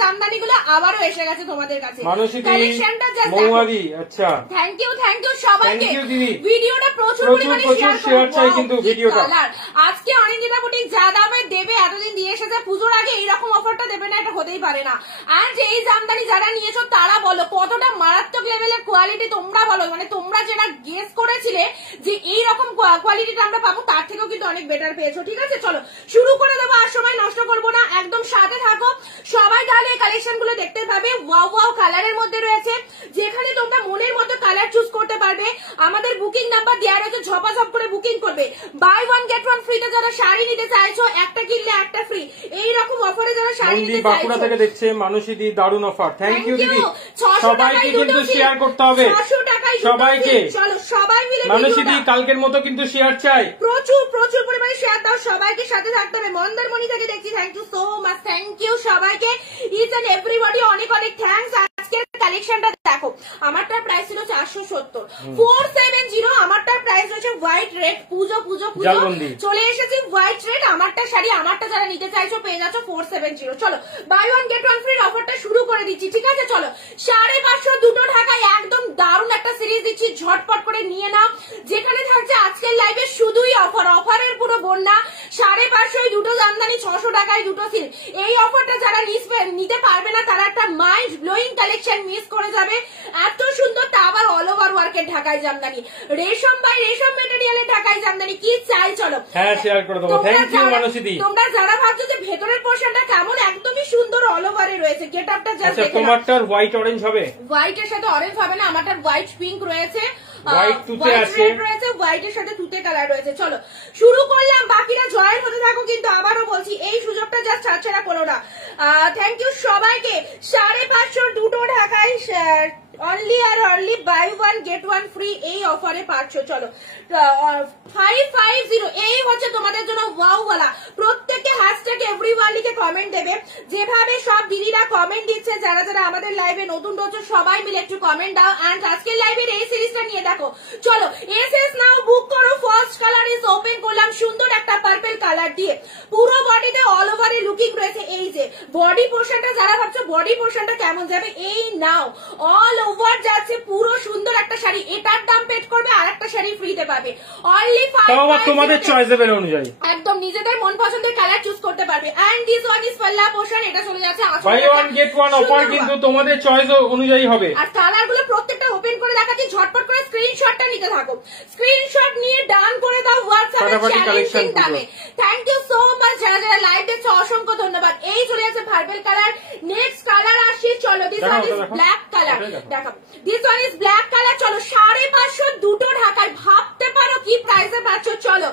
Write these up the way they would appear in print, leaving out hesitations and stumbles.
জামদানি গুলো আবারও এসে গেছে তোমাদের কাছে। কালেকশনটা জাস্ট মৌমাদি। আচ্ছা, থ্যাংক ইউ সবাইকে। ভিডিওটা প্রচুর পরিমাণে শেয়ার চাই কিন্তু ভিডিওটা। আজকে অনিন্দিতা বুটিক যা দামে দেবে এতদিন দিয়ে এসেছে, পুজোর আগে এইরকম অফারটা দেবে না, এটা হতেই পারে না। আর যে এই জামদানি যারা নিয়েছো তারা বলো কতটা মারাত্মক লেভেলের কোয়ালিটি, তোমরা বলো, মানে তোমরা যেটা গেস করেছিলে যে এইরকম কোয়ালিটিটা আমরা পাবো তার থেকেও কিন্তু অনেক বেটার পেয়েছো। ঠিক আছে, চলো শুরু করে দেবো, আর সময় নষ্ট করবো না, একদম সাথে থাকো সবাই। তাহলে এই কালেকশন গুলো দেখতে পাবে, ওয়াও ওয়াও কালারের মধ্যে রয়েছে, যেখানে তোমরা মনের মতো কালার চুজ করতে পারবে। আমাদের বুকিং নাম্বার দেওয়া রয়েছে, ঝপাঝপ করে বুকিং করবে। বাই ওয়ান গেট ওয়ান ফ্রিতে যারা শাড়ি নিতে চাইছো, একটা কিনলে একটা ফ্রি, এইরকম অফারে যারা শাড়ি নিতে চাইছো, বাঁকুড়া থেকে দেখছে মানুষী দি, দারুণ অফার। থ্যাংক ইউ দিদি, সবাইকে কিন্তু শেয়ার করতে হবে, 600 টাকায় সবাইকে। চলো সবাই মিলে মানুষী দি কালকের মতো কিন্তু শেয়ার চাই, প্রচুর পরিমাণে শেয়ার দাও, সবাইকে সাথে থাকতে হবে। মন্দারমণি থেকে দেখছি, thank you so much, thank you সবাইকে, ইচ এন্ড এভরিবডি, অনেক অনেক থ্যাঙ্কস। আজকের কালেকশনটা দেখো, আমারটার প্রাইস ছিল 470, 470, আমারটার প্রাইস হচ্ছে হোয়াইট রেড, পুজো চলে এসেছি হোয়াইট রেড, আমারটা শাড়ি, আমারটা যারা নিতে চাইছো পেয়ে যাচ্ছ 470। চলো buy one get one free অফারটা শুরু করে দিচ্ছি। ঠিক আছে, চলো 550 দুটো ঢাকায় একদম দারুণ একটা সিরিজ দিচ্ছি, ঝটপট করে নিয়ে নাও। যেখানে থাকছে আজকের লাইভে শুধুই অফার, অফারের পুরো বন্যা। 550 দুটো জামদানি, 600 টাকায় দুটো সিল্ক। এই অফারটা যারা নিতে পারবে না তারা একটা মাইন্ড ব্লোয়িং কালেকশন মিস করে যাবে। এত সুন্দর, তা আবার অল ওভার ওয়ার্কের ঢাকায় জামদানি, রেশম বাই রেশম মেটেরিয়ালের ঢাকায় জামদানি, কি চাই চলো শেয়ার করে দেবো। থ্যাংক ইউ মানুষী দি। তোমরা যারা ভাবছো যে ভেতরের পোর্শনটা কেমন, একদমই সুন্দর অল ওভারে রয়েছে। গেট আপটা জাস্ট দেখো, তোমারটার হোয়াইট অরেঞ্জ হবে, হোয়াইটের সাথে অরেঞ্জ হবে না, আমারটার হোয়াইট পিঙ্ক রয়েছে, হোয়াইটের সাথে তুতে কালার রয়েছে। চলো শুরু করলাম, বাকিরা জয়েন হতে থাকো, কিন্তু আবারও বলছি এই সুযোগটা জাস্ট ছাড়ছাড়া করো না। থ্যাংক ইউ সবাইকে। 550 দুটো ঢাকায় অনলি আর only buy one get one free, এই অফারে পাচ্ছ। চলো 550, এই হচ্ছে তোমাদের জন্য ওয়াও ওয়ালা। প্রত্যেককে হ্যাশট্যাগ এভরিওয়ান লিখে কমেন্ট দেবে, যেভাবে সব দিদিরা কমেন্ট দিচ্ছে, যারা যারা আমাদের লাইভে নতুন রয়েছে সবাই মিলে একটু কমেন্ট দাও। এন্ড আজকের লাইভের এই সিরিজটা নিয়ে দেখো, চলো এসএস নাও বুক করো। ফার্স্ট কালার ইজ ওপেন করলাম, সুন্দর একটা পার্পল কালার দিয়ে, পুরো বডিতে অল ওভারে লুকিং রয়েছে। এই যে বডি পোর্শনটা, যারা ভাবছো বডি পোর্শনটা কেমন যাবে, এই নাও অল ওভার যাচ্ছে, পুরো সুন্দর একটা শাড়ি। এটার দাম পেড করবে, আর একটা শাড়ি ফ্রিতে পাবে। অনলি 5, তোমাদের চয়েসের অনুযায়ী একদম নিজেদের মন পছন্দের কালার চুজ করতে পারবে। এন্ড দিস ওয়ান ইজ পাল্লা পোর্শন, এটা চলে যাচ্ছে buy one get one offer, কিন্তু তোমাদের চয়েস অনুযায়ী হবে। আর কালার গুলো প্রত্যেকটা ওপেন করে দেখাচ্ছি, ঝটপট করে স্ক্রিনশটটা নিতে থাকো, স্ক্রিনশট নিয়ে ডান করে দাও হোয়াটসঅ্যাপে চ্যালেঞ্জিং দামে। থ্যাংক ইউ সো মাচ, যারা যারা লাইভ দেখছো অসংখ্য ধন্যবাদ। এই চলে যাচ্ছে পার্পল কালার। নেক্সট কালার আসছে, চলো this one is black colour, দেখো this one is black colour. চলো 550 দুটো ঢাকায়, ভাবতে পারো কি প্রাইসে পাচ্ছ। চলো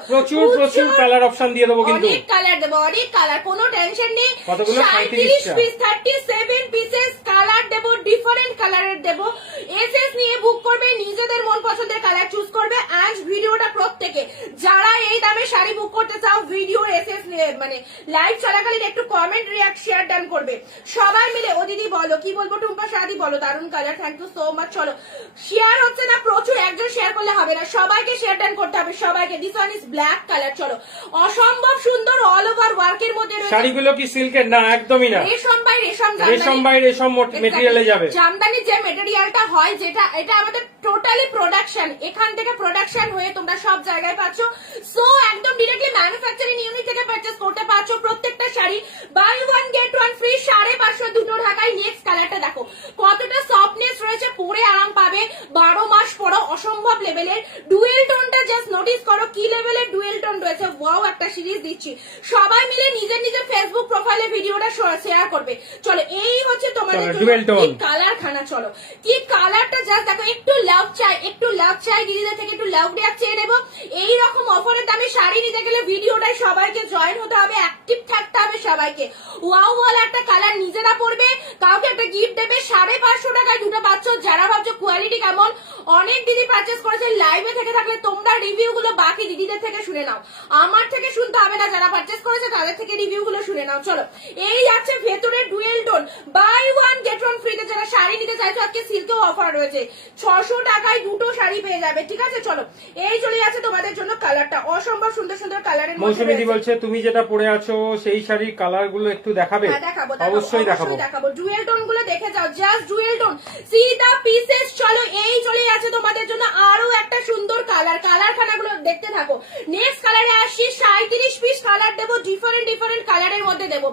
প্রচুর কালার অপশন দিয়ে দেবো, কিন্তু অনেক কালার দেবো, অনেক কালার, কোনো টেনশন নেই। 37 পিস, 37 পিসেস কালার দেবো, ডিফারেন্ট কালারের দেবো। এসএস নিয়ে বুক করবে, নিজেদের মন পছন্দের কালার চুজ করবে। আজ ভিডিওটা প্রত্যেকে যারা এই দামে শাড়ি বুক করতে চাও, ভিডিও এসএস মানে লাইভ চলাকালীন একটু কমেন্ট রিয়াক্ট শেয়ার ডান করবে সবাই মিলে। ও দিদি বলো, কি বলবো, টুম্পা শাড়ি বলো, দারুণ colour, thank you so much. চলো শেয়ার হচ্ছে না, প্রচুর, একজন শেয়ার করলে হবে না, সবাইকে শেয়ার ডান করতে হবে সবাইকে। This one is black colour, চলো অসম্ভব সুন্দর অল ওভার ওয়ার্কের মধ্যে রয়েছে। শাড়িগুলো কি সিল্কের? না, একদমই না, রেশম বাই রেশম মেটেরিয়ালে যাবে। জামদানির যে মেটেরিয়ালটা হয়, যেটা এটা আমাদের টোটালি প্রোডাকশন, এখান থেকে প্রোডাকশন হয়ে তোমরা সব জায়গায় পাচ্ছ। সো একদম ডিরেক্টলি ম্যানুফ্যাকচারিং ইউনিট থেকে পারচেজ করতে পারছো প্রত্যেকটা sari. Buy one get one free, 550 দুটো ঢাকায়। নেক্সট কালারটা দেখো, কতটা সফটনেস রয়েছে, পরে আরাম পাবে, 12 মাস পরো, অসম্ভব লেভেলের। ডুয়েল টোনটা জাস্ট নোটিস করো কি লেভেলের ডুয়েল টোন রয়েছে। ওয়াও, একটা সিরিজ দিচ্ছি, সবাই মিলে নিজের নিজের ফেসবুক প্রোফাইলে ভিডিওটা শেয়ার করবে। চলো এই হচ্ছে তোমাদের কালার খানা। চলো কি কালারটা জাস্ট দেখো, একটু লাভ চাই, একটু লাভ চাই, দিদিদের থেকে একটু লাভ রিয়াক্ট চেয়ে নেবো। এইরকম অফারের দামে শাড়ি নিতে গেলে ভিডিওটাই সবাইকে জয়েন হতে হবে, অ্যাক্টিভ থাকতে হবে সবাইকে। ওয়াও ওয়ালা একটা কালার, নিজেরা পরবে, কাউকে একটা গিফট দেবে। 550 টাকায় দুটো পাচ্ছ। যারা ভাবছো কোয়ালিটি কেমন, অনেক দিদি পারচেস করেছে, লাইভে থেকে থাকলে তোমরা রিভিউ গুলো বাকি দিদিদের থেকে শুনে নাও, আমার থেকে শুনতে হবে না। যারা পারচেস করেছে তাদের থেকে রিভিউ গুলো শুনে নাও। চলো এই যাচ্ছে ভেতরে dual tone, buy one get one ফ্রিতে। যারা শাড়ি নিতে চাইছো আজকে সিল্কেও অফার রয়েছে, 600 টাকায় দুটো শাড়ি পেয়ে যাবে, ঠিক আছে। চলো এই চলে যাচ্ছে তোমাদের জন্য কালারটা, অসম্ভব সুন্দর সুন্দর কালারের মধ্যে। মৌসুমীদি বলছে তুমি যেটা পরে আছো সেই শাড়ির কালার গুলো একটু দেখাবে? অবশ্যই দেখাবো। ডুয়েল টোন গুলো দেখে যাও, জাস্ট ডুয়েল টোন, সি দা পিসেস। চলো এই চলে যাচ্ছে তোমাদের জন্য আরো একটা সুন্দর কালার, কালার খানাগুলো দেখতে থাকো। নেক্সট কালারে আসছি, 37 পিস কালার দেবো, ডিফারেন্ট ডিফারেন্ট কালারের মধ্যে দেবো।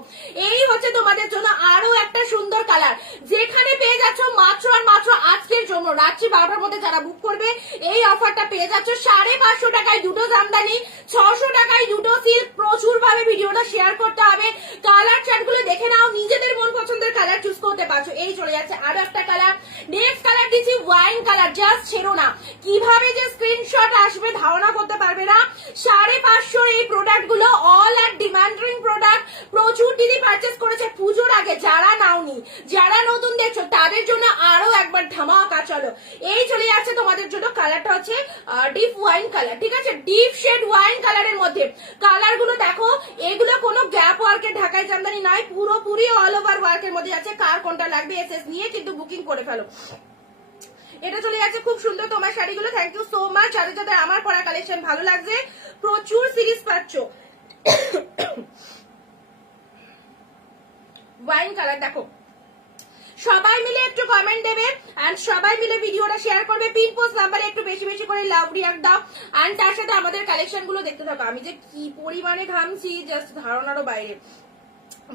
এই হচ্ছে তোমাদের জন্য আরো একটা সুন্দর কালার, যেখানে পেয়ে যাচ্ছ মাত্র আর মাত্র আজকের জন্য রাত্রি 12টার মধ্যে যারা বুক করবে এই অফারটা পেয়ে যাচ্ছ 550 টাকায় দুটো জামদানি, 600 টাকায় দুটো সিল্ক। প্রচুর ভাবে ভিডিওটা শেয়ার করতে হবে, কালার চার্ট গুলো দেখে নাও, নিজেদের মন পছন্দের কালার চুজ করতে পারছো। এই চলে যাচ্ছে আরো একটা কালার, নেক্সট কালার দিচ্ছি ওয়াইন কালার, জাস্ট ছেড়ো না, কিভাবে যে স্ক্রিনশট আসবে ধারণা করতে পারবে না। 550 এই প্রোডাক্ট গুলো অল আর ডিমান্ডিং প্রোডাক্ট, প্রচুর দিদি পারচেস করেছে পুজোর আগে, যারা নাওনি, যারা নতুন দেখছো তাদের জন্য আরো একবার ধামাকা। চলো এই চলে যাচ্ছে তোমাদের জন্য কালারটা হচ্ছে ডিপ ওয়াইন কালার, ঠিক আছে, ডিপ শেড ওয়াইন কালারের মধ্যে। কালার গুলো দেখো, এগুলো কোনো গ্যাপ ওয়ার্কের ঢাকাই জামদানি নয়, পুরোপুরি অল ওভার ওয়ার্কের মধ্যে আছে। কার কোনটা লাগবে এসএস নিয়ে কিন্তু বুকিং করে ফেলো। এটা চলে যাচ্ছে খুব সুন্দর তোমার শাড়িগুলো, থ্যাংক ইউ সো মাচ। যাদের যাদের আমার পরা কালেকশন ভালো লাগছে, প্রচুর সিরিজ পাচ্ছ। ওয়াইন কালার দেখো, সবাই মিলে একটু কমেন্ট দেবে এন্ড সবাই মিলে ভিডিওটা শেয়ার করবে, পিন পোস্ট নাম্বারে একটু বেশি বেশি করে লাভ রিয়াক্ট দাও এন্ড তার সাথে আমাদের কালেকশন গুলো দেখতে থাকো। আমি যে কি পরিমাণে ঘামছি জাস্ট ধারণারও বাইরে,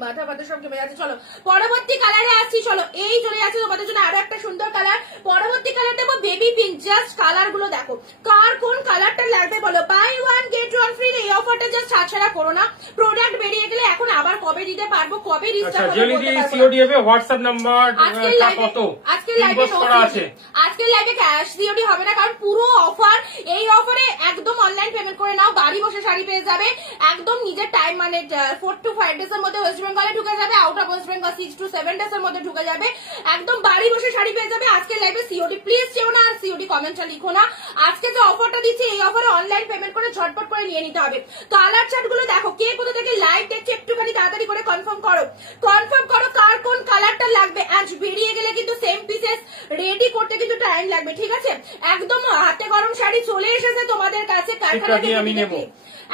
মাথা পাতা সব কেমে যাচ্ছে। চলো পরবর্তী কালারে আসছি, চলো এই চলে যাচ্ছে তোমাদের জন্য আরো একটা সুন্দর কালার। পরবর্তী কালার দেবো বেবি পিঙ্ক, জাস্ট কালার গুলো দেখো, কার কোন কালারটা লাগবে বলো। Buy one get one free এই অফারটা জাস্ট ছাড়া করো না, প্রোডাক্ট বেরিয়ে গেলে এখন আবার কবে দিতে পারবো, কবে রিস্টার্ট হবে। সিওডি হবে, হোয়াটসঅ্যাপ নাম্বার কত? আজকের লাইভে ক্যাশ সিওডি হবে না, কারণ পুরো অফার, এই অফারে একদম অনলাইন পেমেন্ট করে নাও, বাড়ি বসে শাড়ি পেয়ে যাবে একদম নিজের টাইম, মানে 4 to 5 ডেজ এর মধ্যে ওয়েস্ট বেঙ্গলে ঢুকে যাবে, out of West Bengal 6 to 7 days এর মধ্যে ঢুকে যাবে, একদম বাড়ি বসে শাড়ি পেয়ে যাবে। আজকের লাইভে সিওডি প্লিজ চেও না, আর সিওডি কমেন্টটা লিখো না। আজকে যে অফারটা দিচ্ছি এই অফারে অনলাইন পেমেন্ট করে ঝটপট করে নিয়ে নিতে হবে। কালার চার্ট গুলো দেখো, কে কোথা থেকে লাইভ দেখছে একটুখানি তাড়াতাড়ি করে কনফার্ম করো কার কোন কালারটা লাগবে। আজ বেরিয়ে গেলে কিন্তু সেম পিসেস রেডি করতে কিন্তু টাইম লাগবে, ঠিক আছে। একদম হাতে গরম শাড়ি চলে এসেছে তোমাদের কাছে, কারখানা থেকে আমি নেব,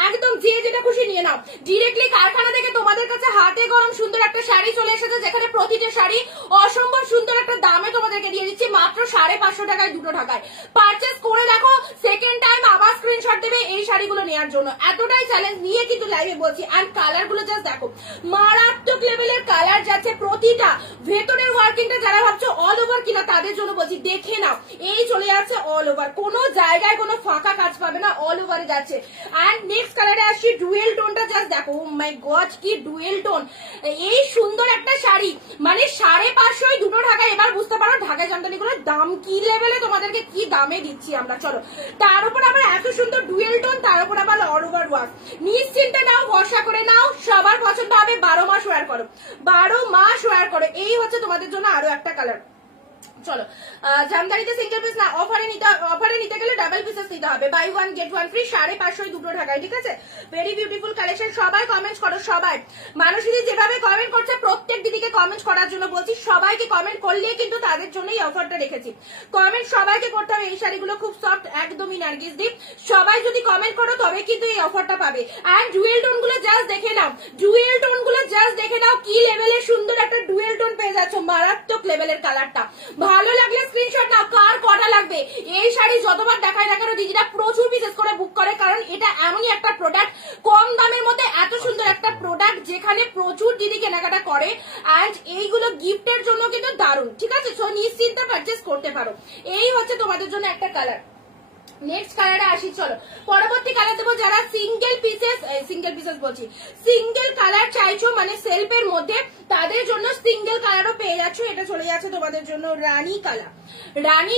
একদম যে যেটা খুশি নিয়ে নাও, ডিরেক্টলি কারখানা থেকে তোমাদের কাছে হাতে গরম সুন্দর একটা শাড়ি চলে এসেছে, যেখানে প্রতিটা শাড়ি অসম্ভব সুন্দর একটা দামে তোমাদেরকে দিয়ে দিচ্ছি মাত্র 550 টাকায় দুটো টাকায়। পারচেস করে দেখো, সেকেন্ড টাইম আবার স্ক্রিনশট দেবে এই শাড়িগুলো নেওয়ার জন্য, এতটাই চ্যালেঞ্জ নিয়ে কিন্তু লাইভে বলছি। এন্ড কালার গুলো জাস্ট দেখো, মারাত্মক লেভেলের কালার যাচ্ছে প্রতিটা, ভেতরের ওয়ার্কিংটা যারা ভাবছো অল ওভার কিনা তাদের জন্য বলছি, দেখে নাও এই চলে যাচ্ছে অল ওভার, কোনো জায়গায় কোনো ফাঁকা কাজ পাবে না, অল ওভারে যাচ্ছে। এন্ড নেক্সট কালারে আসছি, ডুয়েল টোনটা জাস্ট দেখো, ও মাই গড কি ডুয়েল টোন, এই সুন্দর একটা শাড়ি, মানে 550 দুটো ঢাকা। এবার বুঝতে পারো ঢাকা জামদানি গুলোর দাম কি লেভেলে, তোমাদেরকে কি দামে দিচ্ছি আমরা। চলো তার উপর আবার এত সুন্দর ডুয়েল টোন, তার উপর আবার অল ওভার ওয়ার্ক, নিশ্চিন্তে নাও, ভরসা করে নাও, সবার পছন্দ হবে, 12 মাস ওয়্যার করো, 12 মাস ওয়্যার করো। এই হচ্ছে তোমাদের জন্য আরো একটা কালার। চলো জামদানিতে সিঙ্গেল পিস না, অফারে নিতে গেলে ডাবল পিসেস নিতে হবে, buy one get one free, 550 দুটো ঢাকায়, ঠিক আছে। ভেরি বিউটিফুল কালেকশন, সবাই কমেন্ট করো, সবাই মানুষ দিদি যেভাবে কমেন্ট করছে প্রত্যেক দিদিকে কমেন্ট করার জন্য বলছি, সবাইকে কমেন্ট করলে কিন্তু তাদের জন্যই অফারটা রেখেছি, কমেন্ট সবাইকে করতে হবে। এই শাড়িগুলো খুব সফট, একদমই নার্গিস ডিপ, সবাই যদি কমেন্ট করো তবে কিন্তু এই অফারটা পাবে। এন্ড ডুয়েল টোন গুলো জাস্ট দেখে নাও, ডুয়েল টোন গুলো জাস্ট দেখে নাও, কি লেভেলের সুন্দর একটা ডুয়েল টোন পেয়ে যাচ্ছ, মারাত্মক লেভেলের কালারটা। ভালো লাগলে স্ক্রিনশট নাও, কার কটা লাগবে। এই শাড়ি যতবার দেখায় না কেন দিদিরা প্রচুর বিশেষ করে বুক করে, কারণ এটা এমনই একটা প্রোডাক্ট, কম দামের মধ্যে এত সুন্দর একটা প্রোডাক্ট যেখানে প্রচুর দিদি কেনাকাটা করে, এন্ড এইগুলো গিফটের জন্য কিন্তু দারুণ, ঠিক আছে। সো নিশ্চিন্তে পারচেস করতে পারো। এই হচ্ছে তোমাদের জন্য একটা কালার। নেক্সট কালারে আসি, চলো পরবর্তী কালার দেবো। যারা সিঙ্গেল পিসেস বলছি, সিঙ্গেল কালার চাইছো মানে সেলফের মধ্যে, তাদের জন্য সিঙ্গেল কালারও পেয়ে যাচ্ছ। এটা চলে যাচ্ছে তোমাদের জন্য রানী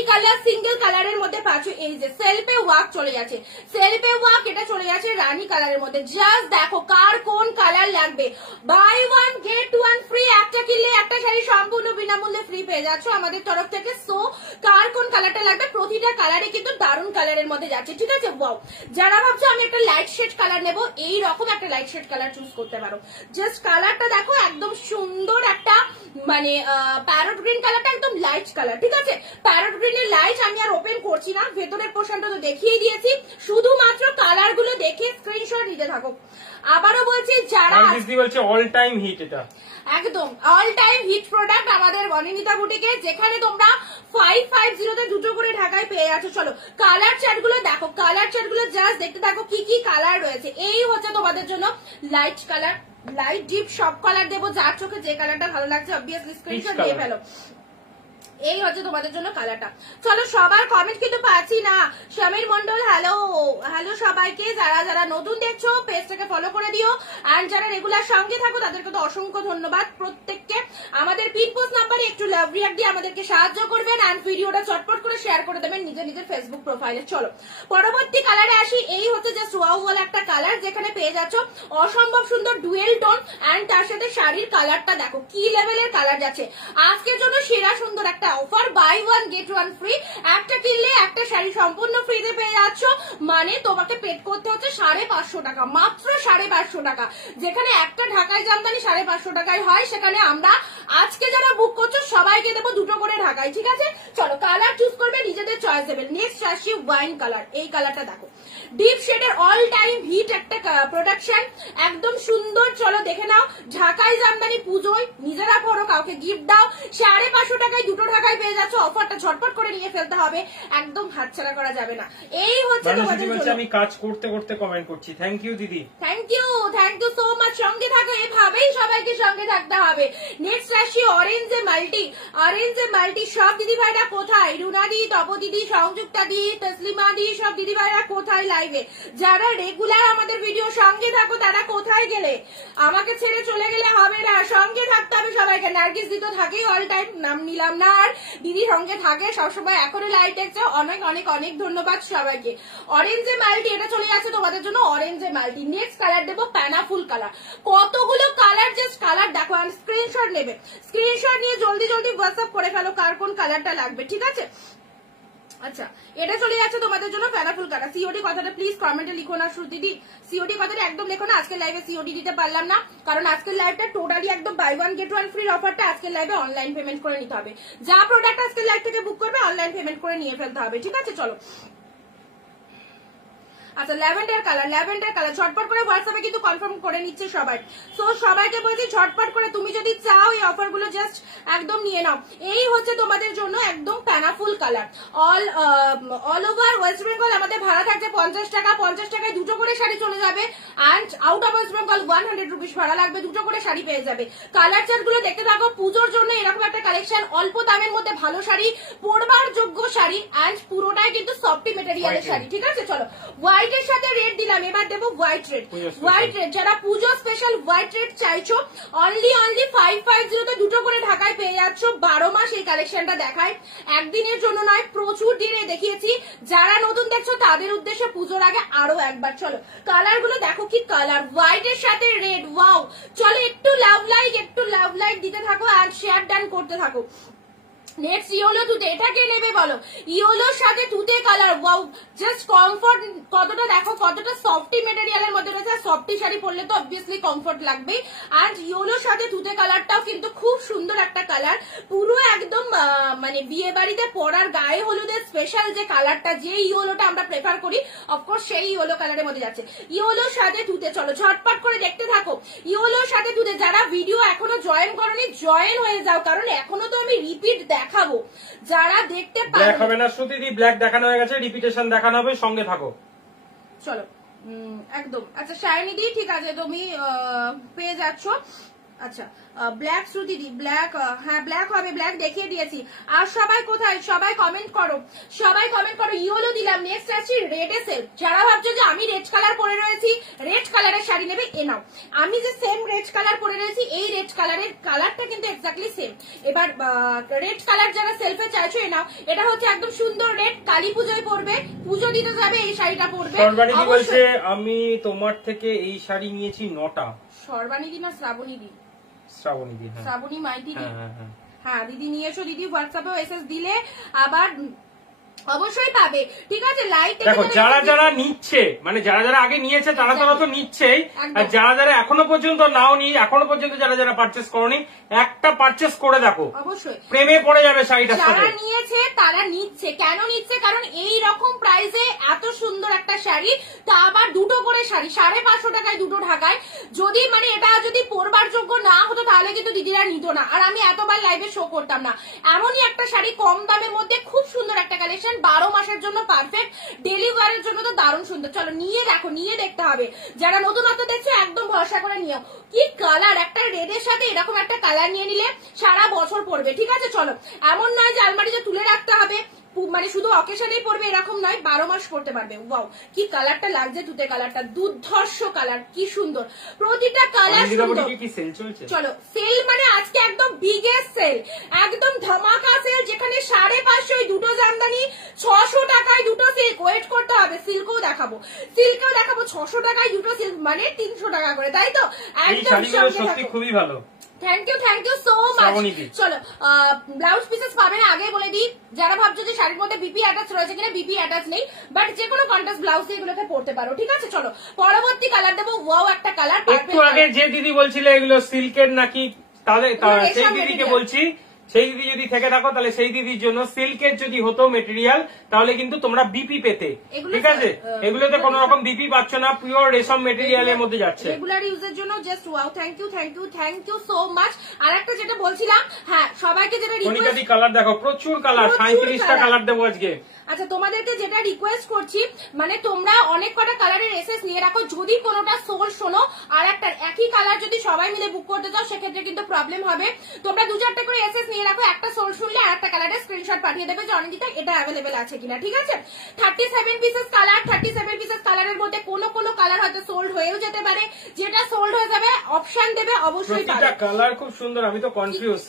কালার সিঙ্গেল কালারের মধ্যে পাচ্ছ। এই যে সেলফে ওয়ার্ক চলে যাচ্ছে, সেলফে ওয়ার্ক, এটা চলে যাচ্ছে রানী কালারের মধ্যে। জাস্ট দেখো কার কোন কালার লাগবে, buy one get one free, একটা কিনলে একটা শাড়ি সম্পূর্ণ বিনামূল্যে ফ্রি পেয়ে যাচ্ছ আমাদের তরফ থেকে। সো কার কোন কালারটা লাগবে, প্রতিটা কালারে কিন্তু দারুণ কালারের মধ্যে যাচ্ছে, ঠিক আছে। ওয়াও, যারা ভাবছো আমি একটা লাইট শেড কালার নেবো, এই রকম একটা লাইট শেড কালার চুজ করতে পারো। জাস্ট কালারটা দেখো, একদম সুন্দর একটা মানে প্যারট গ্রিন কালারটা একদম লাইট কালার, ঠিক আছে? প্যারট গ্রিনের লাইট আমি আর ওপেন করছি না, ভেতরের পোর্শনটা তো দেখিয়ে দিয়েছি, শুধুমাত্র কালার গুলো দেখে স্ক্রিনশট নিতে থাকো। আবারও বলছি যারা বলছে অল টাইম হিট, এটা একদম অল টাইম হিট প্রোডাক্ট আমাদের অনিন্দিতা বুটিকে, যেখানে তোমরা 550 তে দুটো করে ঢাকায় পেয়ে যাচ্ছ। চলো কালার চার্ট গুলো দেখো, কালার চার্ট গুলো জাস্ট দেখতে থাকো কি কি কালার রয়েছে। এই হচ্ছে তোমাদের জন্য লাইট কালার, লাইট ডিপ সব কালার দেবো, যার চোখে যে কালারটা ভালো লাগছে অবভিয়াসলি স্ক্রিনশট দিয়ে ফেলো। এই হচ্ছে তোমাদের জন্য কালারটা। চলো সবার কমেন্ট কিন্তু পাচ্ছি না। সমীর মন্ডল হ্যালো, হ্যালো সবাইকে। যারা যারা নতুন দেখছো পেজটাকে ফলো করে দিও, এন্ড যারা রেগুলার সঙ্গে থাকো তাদেরকে তো অসংখ্য ধন্যবাদ প্রত্যেককে। আমাদের পিন পোস্ট নাম্বারে একটু লাভ রিয়াক্ট দিয়ে আমাদেরকে সাহায্য করবেন, এন্ড ভিডিওটা চটপট করে শেয়ার করে দেবেন নিজের নিজের ফেসবুক প্রোফাইলে। চলো পরবর্তী কালারে আসি। এই হচ্ছে জাস্ট ওয়াও ওয়ালা একটা কালার, যেখানে পেয়ে যাচ্ছ অসম্ভব সুন্দর ডুয়েল টোন, এন্ড তার সাথে শাড়ির কালারটা দেখো কি লেভেলের কালার যাচ্ছে। আজকের জন্য সেরা সুন্দর একটা offer, buy one get one free. একটা কিনলে একটা শাড়ি সম্পূর্ণ ফ্রিতে পেয়ে যাচ্ছ, মানে তোমাকে পেড করতে হচ্ছে 550 টাকা, মাত্র 550 টাকা। যেখানে একটা ঢাকায় জামদানি 550 টাকায় হয়, সেখানে আমরা আজকে যারা বুক করছো সবাইকে দেবো দুটো করে ঢাকায়, ঠিক আছে? চলো কালার চুজ করবে, নিজেদের চয়েস দেবে। নেক্সট আসি ওয়াইন কালার। এই কালারটা দেখো, ডিপ শেডের অল টাইম হিট একটা প্রোডাকশন, একদম সুন্দর। চলো দেখে নাও, ঢাকায় জামদানি পুজোয় নিজেরা পরো, কাউকে গিফট দাও, 550 টাকায় দুটো ঢাকায় পেয়ে যাচ্ছ। অফারটা ঝটপট করে নিয়ে ফেলতে হবে, একদম হাতছাড়া করা যাবে না। এই হচ্ছে তোমাদের জন্য। আমি কাজ করতে করতে কমেন্ট করছি, থ্যাংক ইউ দিদি, থ্যাংক ইউ সো মাচ। সঙ্গে থাকো, এভাবেই সবাইকে সঙ্গে থাকতে হবে। নেক্সট আসি অরেঞ্জে মাল্টি। অরেঞ্জে মাল্টি সব দিদি ভাইরা কোথায়? রুনা দি, তপ দিদি, সংযুক্তা দি, তসলিমা দি, সব দিদি ভাইরা কোথায় লাইভে? যারা রেগুলার আমাদের ভিডিও সঙ্গে থাকো তারা কোথায় গেলে? আমাকে ছেড়ে চলে গেলে হবে না, সঙ্গে থাকতে হবে সবাইকে। নার্গিস দি তো থাকেই অল টাইম, নাম নিলাম না আর, দিদি সঙ্গে থাকে সবসময়, এখনো লাইভ দেখছে। অনেক অনেক অনেক ধন্যবাদ সবাইকে। অরেঞ্জে মাল্টি এটা চলে যাচ্ছে তোমাদের জন্য, অরেঞ্জে মাল্টি। নেক্সট কালার দেবো প্যানাফুল কালার। কতগুলো কালার, জাস্ট কালার দেখো, আর স্ক্রিনশট নেবে। স্ক্রিনশট নিয়ে জলদি জলদি হোয়াটসঅ্যাপ করে ফেলো কার কোন কালারটা লাগবে, ঠিক আছে? আচ্ছা এটা চলে যাচ্ছে তোমাদের জন্য প্যানাফুল কালার। সিওডি কথাটা প্লিজ কমেন্টে লিখো না দিদি, সিওডি কথাটা একদম লেখো না। আজকের লাইভে সিওডি দিতে পারলাম না, কারণ আজকের লাইভটা টোটালি একদম buy one get one free অফারটা আজকের লাইভে অনলাইন পেমেন্ট করে নিতে হবে। যা প্রোডাক্ট আজকের লাইভ থেকে বুক করবে অনলাইন পেমেন্ট করে নিয়ে ফেলতে হবে, ঠিক আছে? চলো আচ্ছা ল্যাভেন্ডার কালার, ল্যাভেন্ডার কালার ঝটপট করে হোয়াটসঅ্যাপে কিন্তু কনফার্ম করে নিচ্ছে সবাই। সো সবাইকে বলছি ঝটপট করে, তুমি যদি চাও এই অফার গুলো জাস্ট একদম নিয়ে নাও। এই হচ্ছে তোমাদের জন্য একদম প্যানাফুল colour. All over West Bengal আমাদের ভাড়া থাকছে 50 টাকা। 50 টাকায় দুটো করে শাড়ি চলে যাবে, and out of West Bengal 100 rupees ভাড়া লাগবে, দুটো করে শাড়ি পেয়ে যাবে। কালার চার্ট গুলো দেখতে থাকো। পুজোর জন্য এরকম একটা কালেকশন, অল্প দামের মধ্যে ভালো শাড়ি, পরবার যোগ্য শাড়ি, অ্যান্ড পুরোটাই কিন্তু সফটি মেটেরিয়ালের শাড়ি, ঠিক আছে? চলো হোয়াইটের সাথে রেড দিলাম, এবার দেবো হোয়াইট রেড। হোয়াইট রেড যারা পুজো স্পেশাল হোয়াইট রেড চাইছো, অনলি 550 তে দুটো করে ঢাকায় পেয়ে যাচ্ছ। 12 মাস এই কালেকশনটা দেখায়, একদিনের জন্য নয়, প্রচুর দিনে দেখিয়েছি। যারা নতুন দেখছো তাদের উদ্দেশ্যে পুজোর আগে আরো একবার। চলো কালার গুলো দেখো, কি কালার, হোয়াইট এর সাথে রেড, ওয়াও। চলো একটু লাভ লাইক দিতে থাকো, আর শেয়ার ডান করতে থাকো। নেক্সট ইয়েলো তুতে, এটা কে নেবে বলো? ইয়েলোর সাথে তুতে কালার, ওয়াও, জাস্ট কমফর্ট কতটা দেখো, কতটা সফটি মেটেরিয়ালের মধ্যে রয়েছে। সফটি শাড়ি পরলে তো অবভিয়াসলি কমফর্ট লাগবেই, আর ইয়েলোর সাথে তুতে কালারটাও কিন্তু খুব সুন্দর একটা কালার, পুরো একদম মানে বিয়ে বাড়িতে পরার গায়ে হলুদের স্পেশাল যে কালারটা, যে ইয়েলোটা আমরা প্রেফার করি, অফকোর্স সেই ইয়েলো কালারের মধ্যে যাচ্ছে। ইয়েলোর সাথে তুতে, চলো ঝটপট করে দেখতে থাকো। ইয়েলোর সাথে তুতে, যারা ভিডিও এখনো জয়েন করনি জয়েন হয়ে যাও, কারণ এখনো তো আমি রিপিট দেখাবো, যারা দেখতে ব্ল্যাক হবে না শ্রুতিদি, ব্ল্যাক দেখানো হয়ে গেছে, রিপিটেশন দেখানো হবে, সঙ্গে থাকো। চলো একদম। আচ্ছা শাইনি দি, ঠিক আছে তুমি পেয়ে যাচ্ছ। আচ্ছা ব্ল্যাক শ্রুতিদি, ব্ল্যাক, হ্যাঁ ব্ল্যাক হবে, ব্ল্যাক দেখিয়ে দিয়েছি। আর সবাই কোথায়? সবাই কমেন্ট করো, সবাই কমেন্ট করো। ইয়েলো দিলাম। নেক্সট আসছি রেড এসেল। যারা ভাবছো যে আমি রেড কালার পরে রয়েছি, রেড কালারের শাড়ি নেবে, এ নাও। আমি যে সেম রেড কালার পরে রয়েছি, এই রেড কালারের কালারটা কিন্তু এক্স্যাক্টলি সেম। এবার রেড কালার যারা সেলফে চাইছো, এ নাও। এটা হচ্ছে একদম সুন্দর রেড, কালী পুজোয় পরবে, পুজো দিতে যাবে এই শাড়িটা পরবে। সর্বাণী বলছে আমি তোমার থেকে এই শাড়ি নিয়েছি 9টা। সর্বাণী দি না শ্রাবণী দি? শ্রাবণী দি, শ্রাবণী মাইতি দি, হ্যাঁ দিদি নিয়ে এসো। দিদি হোয়াটসঅ্যাপে এসএস দিলে আবার অবশ্যই পাবে, ঠিক আছে। লাইট দেখো যারা যারা নিচ্ছে, মানে যারা যারা আগে নিয়েছে তারা তারা তো নিচ্ছেই, আর যারা যারা এখনো পর্যন্ত নাও নি, এখনো পর্যন্ত যারা যারা পারচেস করনি, একটা পারচেস করে দেখো, অবশ্যই প্রেমে পড়ে যাবে শাড়িটার সাথে। যারা নিয়েছে তারা নিচ্ছে, কেন নিচ্ছে? কারণ এই রকম প্রাইসে এত সুন্দর একটা শাড়ি, তা আবার দুটো করে শাড়ি 550 টাকায় দুটো ঢাকায়। যদি মানে এটা যদি পরবার যোগ্য না হতো তাহলে কিন্তু দিদিরা নিত না, আর আমি এতবার লাইভে শো করতাম না। এমনই একটা শাড়ি কম দামের মধ্যে, খুব সুন্দর একটা কালেকশন, 12 মাসের জন্য পারফেক্ট, ডেলি ওয়ারের জন্য তো দারুণ সুন্দর। চলো নিয়ে দেখো, নিয়ে দেখতে হবে। যারা নতুনত্ব দেখছো একদম ভরসা করে নিও। কি কালার, একটা রেডের সাথে এরকম একটা কালার নিয়ে নিলে সারা বছর পরবে, ঠিক আছে। চলো, এমন নয় যে আলমারিতে তুলে রাখতে হবে, মানে শুধু অকেশনেই পড়বে এরকম নয়, 12 মাস পড়তে পারবে। ওয়াও, কি কালারটা লাগছে, তুতে কালারটা দুর্ধর্ষ কালার, কি সুন্দর, প্রতিটা কালার সুন্দর। চলো সেল মানে আজকে একদম বিগেস্ট সেল, একদম ধামাকা সেল, যেখানে 550 দুটো জামদানি, 600 টাকায় দুটো সিল্ক। ওয়েট করতে হবে, সিল্কও দেখাবো, 600 টাকায় দুটো সিল্ক, মানে 300 টাকা করে, তাই তো? একদম সত্যি খুবই ভালো। Thank you so much. চলো ব্লাউজ পিসেস পাবে না, আগে বলে দিই। যারা ভাবছো যে শাড়ির মধ্যে বিপি অ্যাটাচ রয়েছে কিনা, বিপি অ্যাটাচ নেই, বাট যে কোনো কন্ট্রাস্ট ব্লাউজ এগুলোকে পরতে পারো, ঠিক আছে। চলো পরবর্তী কালার দেবো। ওয়াও একটা কালার। একটু আগে যে দিদি বলছিলে এগুলো সিল্কের নাকি, তাদের সেই দিদিকে বলছি, সেই দিদি যদি থেকে থাকো তাহলে সেই দিদির জন্য সিল্কের যদি হতো মেটেরিয়াল তাহলে কিন্তু তোমরা বিপি পেতে, ঠিক আছে। এগুলোতে কোনো রকম বিপি পাচ্ছ না, পিওর রেশম মেটেরিয়ালের মধ্যে যাচ্ছে। রেগুলার ইউজের জন্য just wow, thank you so much. আর একটা যেটা বলছিলাম, হ্যাঁ সবাইকে যেটা রিকোয়েস্ট, কালার দেখো, প্রচুর কালার, 37টা কালার দেবো আজকে। আচ্ছা, তোমাদেরকে যেটা রিকোয়েস্ট করছি, মানে তোমরা অনেক কটা কালারের এসএস নিয়ে রাখো, যদি কোনোটা সোল শোনো আর একটা একই কালার যদি সবাই মিলে বুক করতে চাও সেক্ষেত্রে কিন্তু প্রবলেম হবে। তোমরা 2-4টা করে এসএস নিয়ে রাখো, একটা সোল শুনলে আর একটা কালারের স্ক্রিনশট পাঠিয়ে দেবে যে অনিন্দিতা এটা অ্যাভেলেবেল আছে কিনা, ঠিক আছে। 37 পিসেস কালার, 37 পিসেস কালারের মধ্যে কোনো কালার হয়তো সোল্ড হয়েও যেতে পারে, যেটা সোল্ড হয়ে যাবে অপশন দেবে অবশ্যই পাবে। কালার খুব সুন্দর, আমি তো কনফিউজ।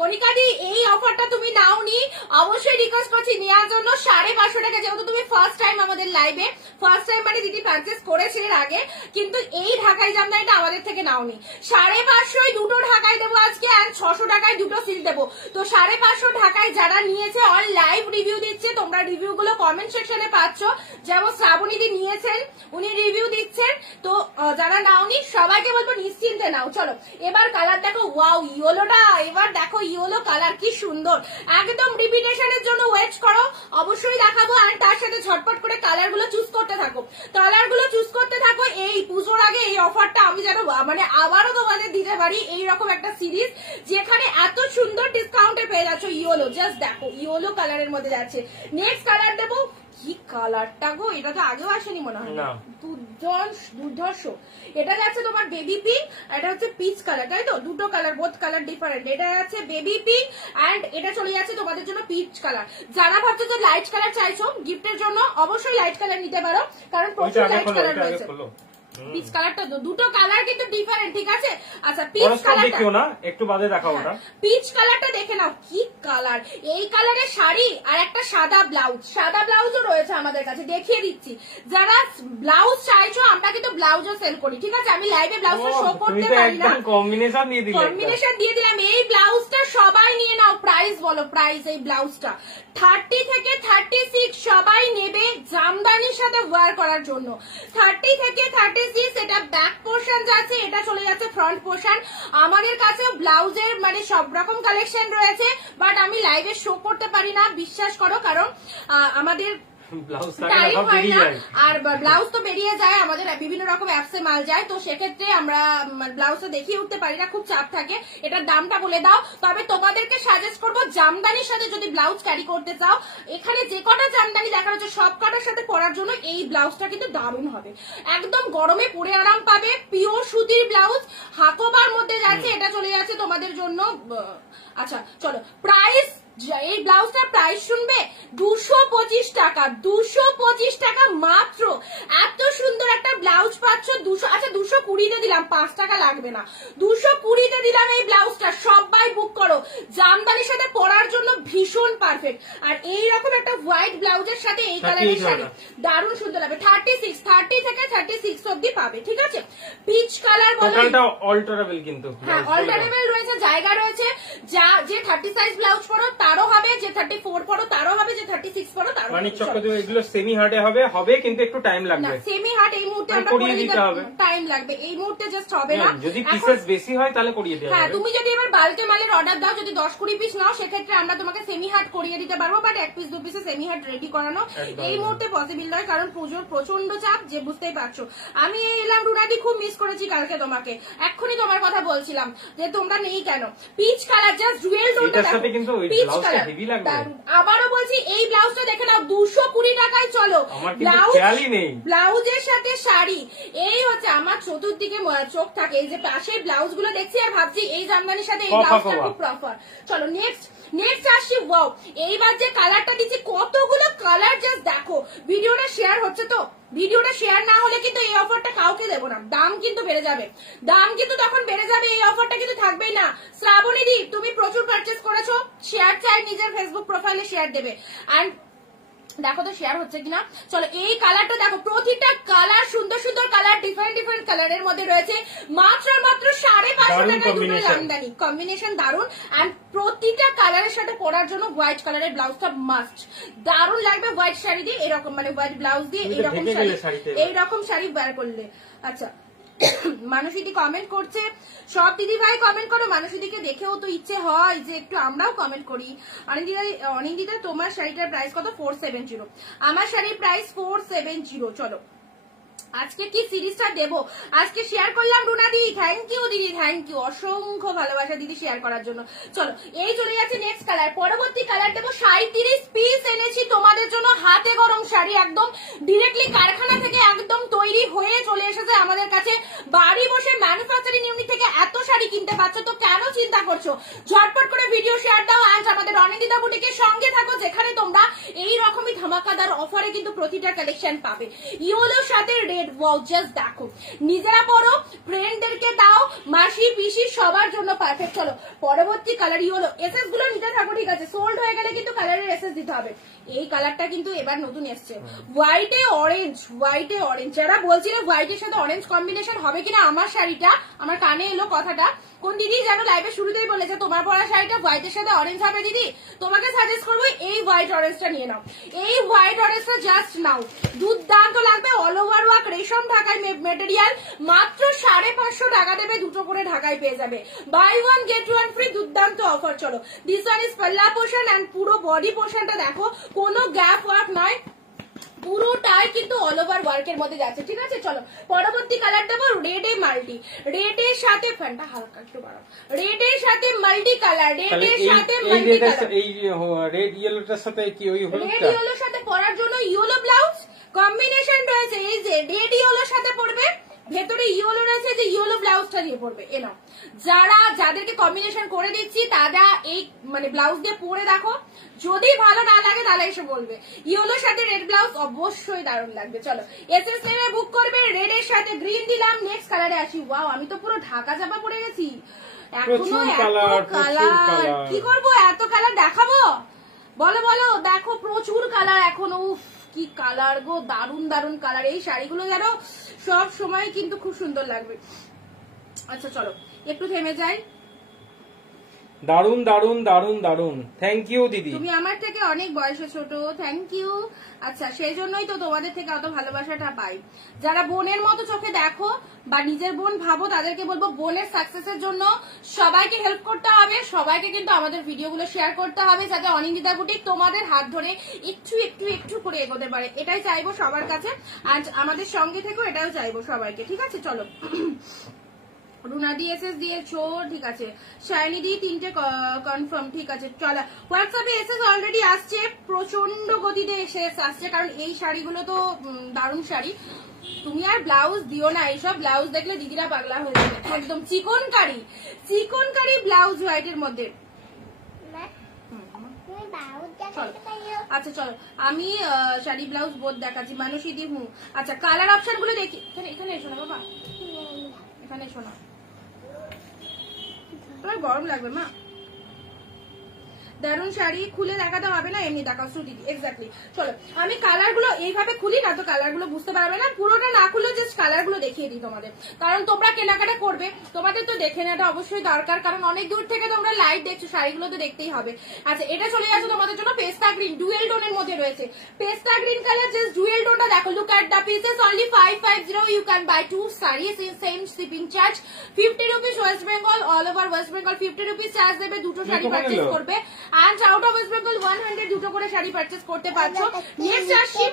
কনিকাদি এই অফারটা তুমি নাওনি, অবশ্যই রিকোয়েস্ট করছি নেওয়ার জন্য। 550 টাকা, যেহেতু তুমি ফার্স্ট টাইম আমাদের লাইভে, ফার্স্ট টাইম মানে দিদি পারচেস করেছে এর আগে, কিন্তু এই ঢাকাই জামদানিটা আমাদের থেকে নাওনি। 550 দুটো ঢাকাই দেবো আজকে, আর 600 টাকায় দুটো সিল দেবো। তো 550 ঢাকায় যারা নিয়েছে অল লাইভ রিভিউ দিচ্ছে, তোমরা রিভিউ গুলো কমেন্ট সেকশনে পাচ্ছ। যেমন শ্রাবণীদি নিয়েছেন, উনি রিভিউ দিচ্ছেন। তো যারা নাওনি সবাইকে বলবো নিশ্চিন্তে নাও। চলো এবার কালার দেখো, ওয়াও ইয়েলোটা, এবার দেখো ইয়েলো কালার কি সুন্দর, একদম রিপিটেশনের জন্য ওয়েট করো, অবশ্যই দেখাবো। আর তার সাথে ঝটপট করে কালার গুলো চুজ করতে থাকো, এই পুজোর আগে এই অফারটা আমি যেন মানে আবারও তোমাদের দিতে পারি, এইরকম একটা সিরিজ যেখানে এত সুন্দর ডিসকাউন্টে পেয়ে যাচ্ছ। ইয়েলো, জাস্ট দেখো ইয়েলো কালারের মধ্যে যাচ্ছে। নেক্সট কালার দেবো, কি কালারটা গো, এটা তো আগেও আসেনি মনে হয়, দুর্ধর্ষ। এটা যাচ্ছে তোমার বেবি পিঙ্ক, এটা হচ্ছে পিচ কালার, তাই তো? দুটো কালার, বোথ কালার ডিফারেন্ট। এটা যাচ্ছে বেবি পিঙ্ক এন্ড এটা চলে যাচ্ছে তোমাদের জন্য পিচ কালার। যারা ভাবছো যে লাইট কালার চাইছো গিফটের জন্য, অবশ্যই লাইট কালার নিতে পারো, কারণ প্রচুর লাইট কালার রয়েছে। পিচ কালারটা দুটো কালার কিন্তু ডিফারেন্ট, ঠিক আছে। আচ্ছা পিচ কালারটা না, একটু বাদে দেখাও। ওটা পিচ কালারটা দেখে নাও, কি কালার। এই কালারের শাড়ি আর একটা সাদা ব্লাউজও রয়েছে আমাদের কাছে, দেখিয়ে দিচ্ছি। যারা ব্লাউজ চাইছো, আমরা কিন্তু ব্লাউজও সেল করি, ঠিক আছে। আমি লাইভে ব্লাউজটা শো করতে পারি না, কম্বিনেশন দিয়ে দিলাম। এই ব্লাউজটা সবাই নিয়ে নাও। প্রাইস বলো, প্রাইস এই ব্লাউজটা 30 থেকে 36 সবাই নেবে জামদানির সাথে ওয়্যার করার জন্য। 30 থেকে 36 এটা ব্যাক পোর্শন যাচ্ছে, এটা চলে যাচ্ছে ফ্রন্ট পোর্শন। আমাদের কাছে ব্লাউজের মানে সব রকম কালেকশন রয়েছে, বাট আমি লাইভে শো করতে পারি না, বিশ্বাস করো, কারণ আমাদের টাইম হয় না। আর ব্লাউজ তো বেরিয়ে যায়, আমাদের বিভিন্ন রকম অ্যাপসে মাল যায়, তো সেক্ষেত্রে আমরা ব্লাউজটা দেখিয়ে উঠতে পারি না, খুব চাপ থাকে। এটার দামটা বলে দাও। তবে তোমাদেরকে সাজেস্ট করবো জামদানির সাথে যদি ব্লাউজ ক্যারি করতে চাও, এখানে যে কটা জামদানি দেখা যাচ্ছে সব কটার সাথে পরার জন্য এই ব্লাউজটা কিন্তু দারুণ হবে, একদম গরমে পরে আরাম পাবে। পিওর সুতির ব্লাউজ, হাকোবার মধ্যে যাচ্ছে, এটা চলে যাচ্ছে তোমাদের জন্য। আচ্ছা চলো প্রাইস, এই ব্লাউজটার প্রাইস শুনবে 225 টাকা, 225 টাকা মাত্র। এত সুন্দর একটা ব্লাউজ পাচ্ছ 200। আচ্ছা 220-তে দিলাম, 5 টাকা লাগবে না, 220-তে দিলাম এই ব্লাউজটা। সবাই বুক করো, জামদানির সাথে পরার জন্য ভীষণ পারফেক্ট। আর এইরকম একটা হোয়াইট ব্লাউজের সাথে এই কালারের শাড়ি দারুণ সুন্দর লাগবে। 30 থেকে 36 অব্দি পাবে, ঠিক আছে। পিচ কালার বলো, অল্টারেবল কিন্তু, হ্যাঁ অল্টারেবল রয়েছে, জায়গা রয়েছে। যে 30 সাইজ ব্লাউজ পরো তারও হবে, যে 34 পরো তারও হবে, যে 36 পরো তারও। মানিক চক্রবর্তী এগুলো সেমি হার্ডে হবে কিন্তু একটু টাইম লাগবে। সেমি হার্ড এই মুহূর্তে আমরা করিয়ে দিতে হবে, টাইম লাগবে, এই মুহূর্তে জাস্ট হবে না। যদি পিসেস বেশি হয় তাহলে করিয়ে দেওয়া হ্যাঁ, যাবে। তুমি যদি এবার বাল্কে মালের অর্ডার দাও, যদি 10-20 পিস নাও, সেক্ষেত্রে আমরা তোমাকে সেমি হার্ড করিয়ে দিতে পারবো, বাট 1 পিস 2 পিসে সেমি হার্ড রেডি করানো এই মুহূর্তে পসিবল নয়, কারণ পুজোর প্রচন্ড চাপ, যে বুঝতেই পারছো। আমি এলাম রুনাদি, খুব মিস করেছি কালকে তোমাকে, এক্ষুনি তোমার কথা বলছিলাম যে তোমরা নেই কেন। পিচ কালার, জাস্ট জুয়েল টোনটা দেখো, পিচ কালার আবারও বলছি, এই ব্লাউজটা দেখে নাও 220 টাকায়। চলো, ব্লাউজের সাথে শাড়ি, এই হচ্ছে আমার চতুর্দিকে চোখ থাকে, এই যে পাশে ব্লাউজ গুলো দেখছি আর ভাবছি এই জামদানির সাথে এই ব্লাউজটা খুব প্রপার। চলো নেক্সট আসছি। ওয়াও, এইবার যে কালারটা দিচ্ছি, কতগুলো কালার জাস্ট দেখো। ভিডিওটা শেয়ার হচ্ছে তো? ভিডিওটা শেয়ার না হলে কিন্তু এই অফারটা কাউকে দেবো না, দাম কিন্তু বেড়ে যাবে, তখন বেড়ে যাবে, এই অফারটা কিন্তু থাকবেই না। শ্রাবণী দি, তুমি প্রচুর পারচেস করেছো, শেয়ার চাই, নিজের ফেসবুক প্রোফাইলে শেয়ার দেবে। এন্ড দেখো তো শেয়ার হচ্ছে কিনা। চলো, এই কালারটা দেখো, প্রতিটা কালার সুন্দর সুন্দর কালার, ডিফারেন্ট কালারের মধ্যে রয়েছে, মাত্র 550 টাকায় দুটো জামদানি, কম্বিনেশন দারুন। এন্ড প্রতিটা কালারের সাথে পরার জন্য হোয়াইট কালারের ব্লাউজটা মাস্ট, দারুন লাগবে হোয়াইট শাড়ি দিয়ে, এরকম মানে হোয়াইট ব্লাউজ দিয়ে এইরকম শাড়ি বের করলে। আচ্ছা, মানুষিদি কমেন্ট করছে, সব দিদি ভাই কমেন্ট করো, মানুষিদিকে দেখেও তো ইচ্ছে হয় যে একটু আমরাও কমেন্ট করি। অনিন্দিতা তোমার শাড়িটার প্রাইস কত? 470। আমার শাড়ির প্রাইস 470। চলো, আজকে কি সিরিজটা দেবো, আজকে শেয়ার করলাম রুনাদি, থ্যাংক ইউ দিদি, থ্যাংক ইউ, অসংখ্য ভালোবাসা দিদি শেয়ার করার জন্য। চলো, এই চলে যাচ্ছে নেক্সট কালার, পরবর্তী কালার দেবো। 37 পিস এনেছি তোমাদের জন্য, হাতে গরম শাড়ি, একদম ডিরেক্টলি কারখানা থেকে একদম তৈরি হয়ে চলে এসেছে আমাদের কাছে। বাড়ি বসে ম্যানুফ্যাকচারিং ইউনিট থেকে এত শাড়ি কিনতে পারছো তো কেন চিন্তা করছো? ঝটপট করে ভিডিও শেয়ার দাও, আজ আমাদের অনিন্দিতা বুটিকের সঙ্গে থাকো, যেখানে তোমরা এই রকমই ধামাকাদার অফারে কিন্তু প্রতিটা কালেকশন পাবে। ইয়েলোর সাথে রেড, ওয়াও, জাস্ট দেখো, নিজেরা পরো, ফ্রেন্ডদেরকে দাও, মাসি পিসি সবার জন্য পারফেক্ট। চলো, পরবর্তী কালার ইয়েলো, এসএস গুলো নিতে থাকো, ঠিক আছে? সোল্ড হয়ে গেলে কিন্তু কালারের এসএস দিতে হবে। এই কালারটা কিন্তু এবার নতুন এসছে, হোয়াইটে অরেঞ্জ, যারা বলছিল হোয়াইটের সাথে অরেঞ্জ কম্বিনেশন হবে কিনা আমার শাড়িটা, আমার কানে এলো কথাটা। কোন দিদি যেন লাইভে শুরুতেই বলেছে তোমার পরা শাড়িটা হোয়াইটের সাথে অরেঞ্জ হবে। দিদি, তোমাকে সাজেস্ট করবো এই হোয়াইট অরেঞ্জটা নিয়ে নাও, এই হোয়াইট অরেঞ্জটা জাস্ট নাও, দুর্দান্ত লাগবে। অল ওভার ওয়ার্ক রেশম ঢাকায় মেটেরিয়াল, মাত্র 550 টাকা দেবে, দুটো করে ঢাকায় পেয়ে যাবে, buy one get one free, দুর্দান্ত অফার। চলো, দিস ওয়ান ইজ পাল্লা পোর্শন এন্ড পুরো বডি পোর্শনটা দেখো, কোনো গ্যাপ ওয়ার্ক নয়, পুরোটাই কিন্তু অল ওভার ওয়ার্কের মধ্যে যাচ্ছে, ঠিক আছে? চলো, পরবর্তী কালার দেবো রেডে মাল্টি, রেডের সাথে ফ্যানটা হালকা একটু বাড়াও, রেডের সাথে মাল্টি কালার, রেডের সাথে মাল্টি কালার, এই রেড ইয়েলোটার সাথে কি ওই হলুদটা, রেড ইয়েলোর সাথে পরার জন্য ইয়েলো ব্লাউজ কম্বিনেশন রয়েছে, এই যে রেড ইয়েলোর সাথে পরবে, ভেতরে ইয়েলো রয়েছে, যে ইয়েলো ব্লাউজটা দিয়ে পরবে। এ নাও, যাদেরকে কম্বিনেশন করে দিচ্ছি তারা এই মানে ব্লাউজ দিয়ে পরে দেখো, যদি ভালো না লাগে তাহলে এসে বলবে। ইয়েলোর সাথে রেড ব্লাউজ অবশ্যই দারুণ লাগবে। চলো, এসএস নেমে বুক করবে, রেডের সাথে গ্রিন দিলাম। নেক্সট কালারে আসি। ওয়াও, আমি তো পুরো ঢাকা চাপা পড়ে গেছি, এখনো এত কালার, কি করবো, এত কালার দেখাবো? বলো, দেখো প্রচুর কালার এখনো, উফ কি কালার গো, দারুণ কালার। এই শাড়িগুলো যেন সব সময় কিন্তু খুব সুন্দর লাগবে। আচ্ছা চলো, একটু থেমে যাই। দারুন, থ্যাংক ইউ দিদি, তুমি আমার থেকে অনেক বয়সে ছোট, থ্যাংক ইউ। আচ্ছা, সেই জন্যই তো তোমাদের থেকে অত ভালোবাসাটা পাই। যারা বোনের মতো চোখে দেখো বা নিজের বোন ভাবো, তাদেরকে বলবো বোনের সাকসেসের জন্য সবাইকে হেল্প করতে হবে, সবাইকে কিন্তু আমাদের ভিডিওগুলো শেয়ার করতে হবে, যাতে অনিন্দিতা বুটিক তোমাদের হাত ধরে একটু করে এগোতে পারে। এটাই চাইবো সবার কাছে, আজ আমাদের সঙ্গে থেকেও এটাও চাইবো সবাইকে, ঠিক আছে? চলো, রুনাদি এসএস দিয়েছো, ঠিক আছে। শাইনি দি 3টে কনফার্ম, ঠিক আছে। চলো, হোয়াটসঅ্যাপে এসএস অলরেডি আসছে, প্রচন্ড গতিতে এসএস আসছে, কারণ এই শাড়িগুলো তো দারুণ শাড়ি। তুমি আর ব্লাউজ দিও না, এইসব ব্লাউজ দেখলে দিদিরা পাগলা হয়ে যাবে, একদম চিকনকারি ব্লাউজ হোয়াইটের মধ্যে। আচ্ছা চলো, আমি শাড়ি ব্লাউজ বোধ দেখাচ্ছি, মানুষই দি। আচ্ছা, কালার অপশন গুলো দেখি, এখানে এসো না বাবা, এখানে শোনা, তোমার গরম লাগবে মা। দারুন শাড়ি, খুলে দেখাতে হবে না, এমনি দেখাও শ্রুতি। এক্স্যাক্টলি। চলো আমি কালার গুলো এইভাবে খুলি না তো কালার গুলো বুঝতে পারবে না, পুরোটা না খুলে জাস্ট কালার গুলো দেখিয়ে দিই তোমাদের, কারণ তোমরা কেনাকাটা করবে, তোমাদের তো দেখে নেওয়াটা অবশ্যই দরকার, কারণ অনেক দূর থেকে তোমরা লাইভ দেখছো, শাড়িগুলো তো দেখতেই হবে। আচ্ছা এটা চলে যাচ্ছে তোমাদের জন্য পেস্তা গ্রিন, ডুয়েল টোনের মধ্যে রয়েছে পেস্তা গ্রিন কালার। জাস্ট ডুয়েল টোনটা দেখো, look at the pieces, only 550, you can buy 2 sarees in same shipping charge, 50 rupees West Bengal, all over West Bengal 50 rupees charge দেবে, দুটো শাড়ি পারচেজ করবে, and out of West Bengal 100 দুটো করে sari purchase করতে পারছো। Next আসছি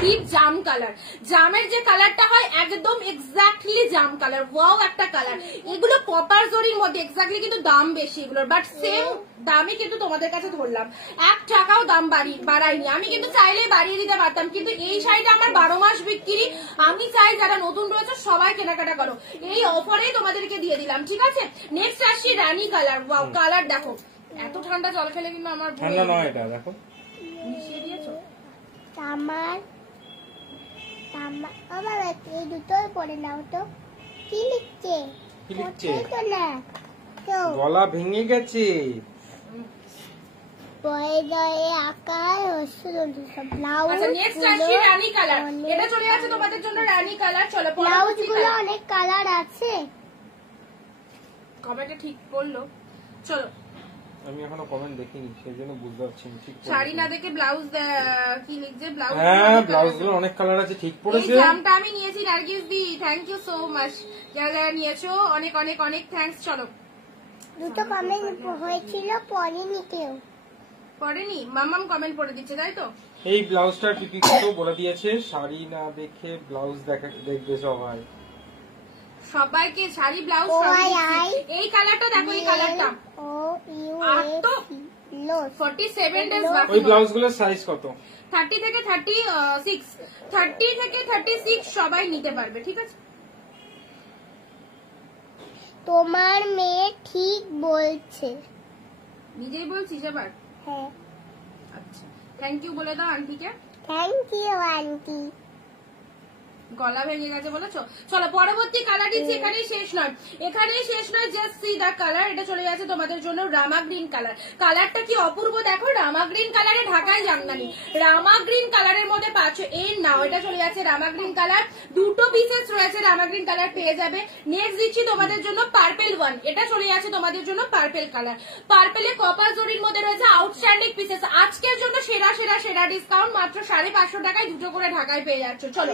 ডিপ জাম colour, জামের যে কালারটা হয় একদম এক্স্যাক্টলি জাম কালার, ওয়াও একটা কালার। এগুলো কপার জরির মধ্যে, এক্স্যাক্টলি কিন্তু দাম বেশি এগুলোর, বাট সেম দামই কিন্তু তোমাদের কাছে ধরলাম, 1 টাকাও দাম বাড়াইনি। আমি কিন্তু চাইলে বাড়িয়ে দিতে পারতাম, কিন্তু এই শাড়িটা আমার 12 মাস বিক্রি, আমি চাই যারা নতুন রয়েছে সবাই কেনাকাটা করো, এই অফারেই তোমাদেরকে দিয়ে দিলাম, ঠিক আছে। নেক্সট আসছি রানী কালার, ওয়াও কালার দেখো, এত ঠান্ডা জল খেলে কিন্তু আমার ঠান্ডা নয়, এটা দেখো মিশিয়ে দিয়েছো। আমার আমার এই দুটোই পড়ে নাও তো। কি লিখছে? কি লিখছে? তো না তো গলা ভেঙে গেছে। বয়ে গয়ে আকার ব্লাউজ। আচ্ছা নেক্সট আসছি রানী কালার, এটা চলে যাচ্ছে তোমাদের জন্য রানী কালার। চলো ব্লাউজ গুলো অনেক কালার আছে, কমেন্টে ঠিক বললো। চলো আমি এখনো কমেন্ট দেখিনি, সেজন্য বুঝতে পারছি না ঠিক। শাড়ি না দেখে ব্লাউজ কি লিখছে, ব্লাউজ, হ্যাঁ ব্লাউজ গুলো অনেক কালার আছে, ঠিক পড়েছে। এই জামটা আমি নিয়েছি নার্গিস দি, থ্যাংক ইউ সো মাচ, যারা যারা নিয়েছো অনেক অনেক অনেক থ্যাঙ্কস। চলো দুটো কমেন্ট হয়েছিল পড়েনি কেউ, পড়েনি, মাম্মাম কমেন্ট পড়ে দিচ্ছে তাই তো। এই ব্লাউজটা টিপিকো বলে দিয়েছে, শাড়ি না দেখে ব্লাউজ দেখবে সবাই। সবাইকে শাড়ি ব্লাউজ এই কালারটা দেখো, এই কালারটা ও ইউ আর তো লো 47 ডেজ বাকি। ওই ব্লাউজ গুলোর সাইজ কত? 30 থেকে 36, 30 থেকে 36 সবাই নিতে পারবে, ঠিক আছে। তোমার মেয়ে ঠিক বলছে, নিজেই বলছিস এবার? হ্যাঁ। আচ্ছা থ্যাংক ইউ বলে দাও আন্টিকে। Thank you aunty. গলা ভেঙে গেছে বলেছো। চলো পরবর্তী কালার দিচ্ছি, এখানেই শেষ নয়, এখানেই শেষ নয়, জাস্ট সি দা কালার। এটা চলে যাচ্ছে তোমাদের জন্য রামা গ্রিন কালার, কালারটা কি অপূর্ব দেখো, রামা গ্রিন কালারে ঢাকায় জামদানি, রামা গ্রিন কালারের মধ্যে পাচ্ছ এই নাও। এটা চলে যাচ্ছে রামা গ্রিন কালার, দুটো পিসেস রয়েছে, রামা গ্রিন কালার পেয়ে যাবে। নেক্সট দিচ্ছি তোমাদের জন্য পার্পেল ওয়ান, এটা চলে যাচ্ছে তোমাদের জন্য পার্পেল কালার, পার্পেলে কপার জরির মধ্যে রয়েছে আউটস্ট্যান্ডিং পিসেস। আজকের জন্য সেরা সেরা সেরা ডিসকাউন্ট, মাত্র 550 টাকায় দুটো করে ঢাকায় পেয়ে যাচ্ছ। চলো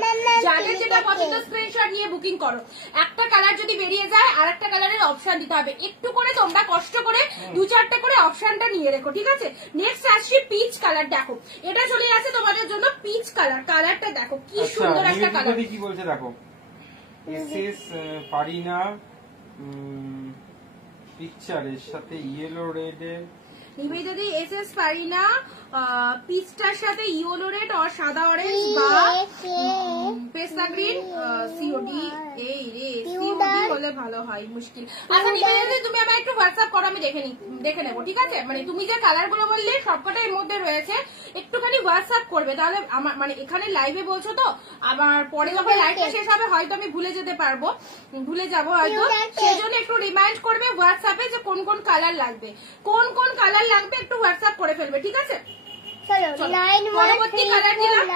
যেটা পছন্দ স্ক্রিনশট নিয়ে বুকিং করো, একটা কালার যদি বেরিয়ে যায় আর একটা কালারের অপশন দিতে হবে, একটু করে তোমরা কষ্ট করে 2-4টা করে অপশনটা নিয়ে রেখো, ঠিক আছে। নেক্সট আসছি পিচ কালার, দেখো এটা চলে যাচ্ছে তোমাদের জন্য পিচ কালার, কালারটা দেখো কি সুন্দর একটা কালার। কি বলছে দেখো, এসএস পারিনা পিকচারের সাথে ইয়েলো রেড এর, নিবেদিতা দি এসএস পারিনা পিচটার সাথে ইয়েলো রেড আর সাদা অরেঞ্জ বা পেস্তা গ্রিন সিওডি, এই রে সিওডি হলে ভালো হয়, মুশকিল। আচ্ছা নিবেদিতা দি তুমি আমায় একটু হোয়াটসঅ্যাপ করো, আমি দেখে নেবো, ঠিক আছে। মানে তুমি যে কালার গুলো বললে সবকটা এর মধ্যে রয়েছে, একটুখানি হোয়াটসঅ্যাপ করবে, তাহলে আমার মানে এখানে লাইভে বলছো তো, আবার পরে যখন লাইভটা শেষ হবে হয়তো আমি ভুলে যেতে পারবো, ভুলে যাবো হয়তো, সেজন্য একটু রিমাইন্ড করবে হোয়াটসঅ্যাপে যে কোন কোন কালার লাগবে, কোন কোন কালার লাগবে একটু হোয়াটসঅ্যাপ করে ফেলবে, ঠিক আছে। পরবর্তী কালার দিলাম,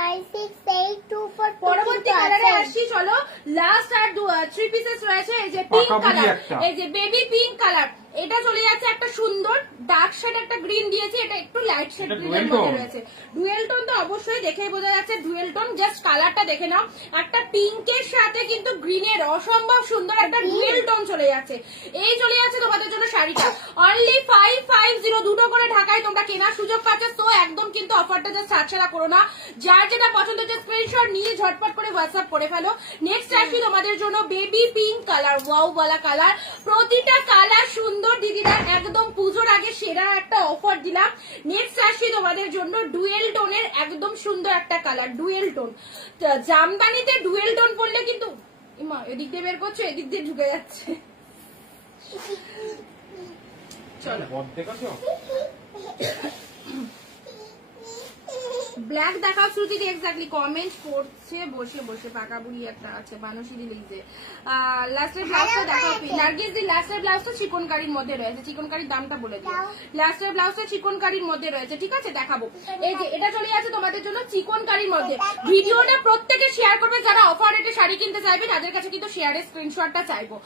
পরবর্তী কালারে আসছি। চলো লাস্ট আর 3 পিসেস রয়েছে, এই যে পিঙ্ক কালার, এই যে বেবি পিঙ্ক কালার, এটা চলে যাচ্ছে একটা সুন্দর ডার্ক শেড, একটা গ্রিন দিয়েছি, এটা একটু লাইট শেড গ্রিনের মধ্যে রয়েছে। ডুয়েল টোন তো অবশ্যই দেখেই বোঝা যাচ্ছে ডুয়েল টোন, জাস্ট কালারটা দেখে নাও, একটা পিঙ্কের সাথে কিন্তু গ্রিনের অসম্ভব সুন্দর একটা ডুয়েল টোন চলে যাচ্ছে। এই চলে যাচ্ছে তোমাদের জন্য শাড়িটা, অনলি 550, দুটো করে ঢাকায় তোমরা কেনার সুযোগ পাচ্ছ। তো একদম কিন্তু অফারটা জাস্ট ছাড়ছাড়া করো না, যার যেটা পছন্দ হচ্ছে স্ক্রিনশট নিয়ে ঝটপট করে হোয়াটসঅ্যাপ করে ফেলো। নেক্সট আসি তোমাদের জন্য বেবি পিঙ্ক কালার, ওয়াও বলা কালার, প্রতিটা কালার সুন্দর দিদিরা, একদম পুজোর আগে সেরা একটা অফার দিলাম। নেক্সট আসি তোমাদের জন্য ডুয়েল টোনের একদম সুন্দর একটা কালার, ডুয়েল টোন, জামদানিতে ডুয়েল টোন পড়লে কিন্তু এদিক দিয়ে বের করছো, এদিক দিয়ে ঢুকে যাচ্ছে। চলো ব্ল্যাক দেখাও শ্রুতি, এক্স্যাক্টলি কমেন্ট করছে। আছে বসে বসে, পাকা বুড়ি একটা আছে বানসি রিলিজে। লাস্টের ব্লাউজটা দেখাও। নার্গিস দি লাস্টের ব্লাউজটা চিকনকারির মধ্যে রয়েছে, চিকনকারির দামটা বলে দিও। লাস্টের ব্লাউজটা চিকনকারির মধ্যে রয়েছে, ঠিক আছে দেখাবো। এই যে এটা চলে আছে তোমাদের জন্য চিকনকারির মধ্যে। ভিডিওটা প্রত্যেকে শেয়ার করবে, যারা অফার রেটে শাড়ি কিনতে চাইবে তাদের কাছে কিন্তু শেয়ারের স্ক্রিনশটটা চাইবো।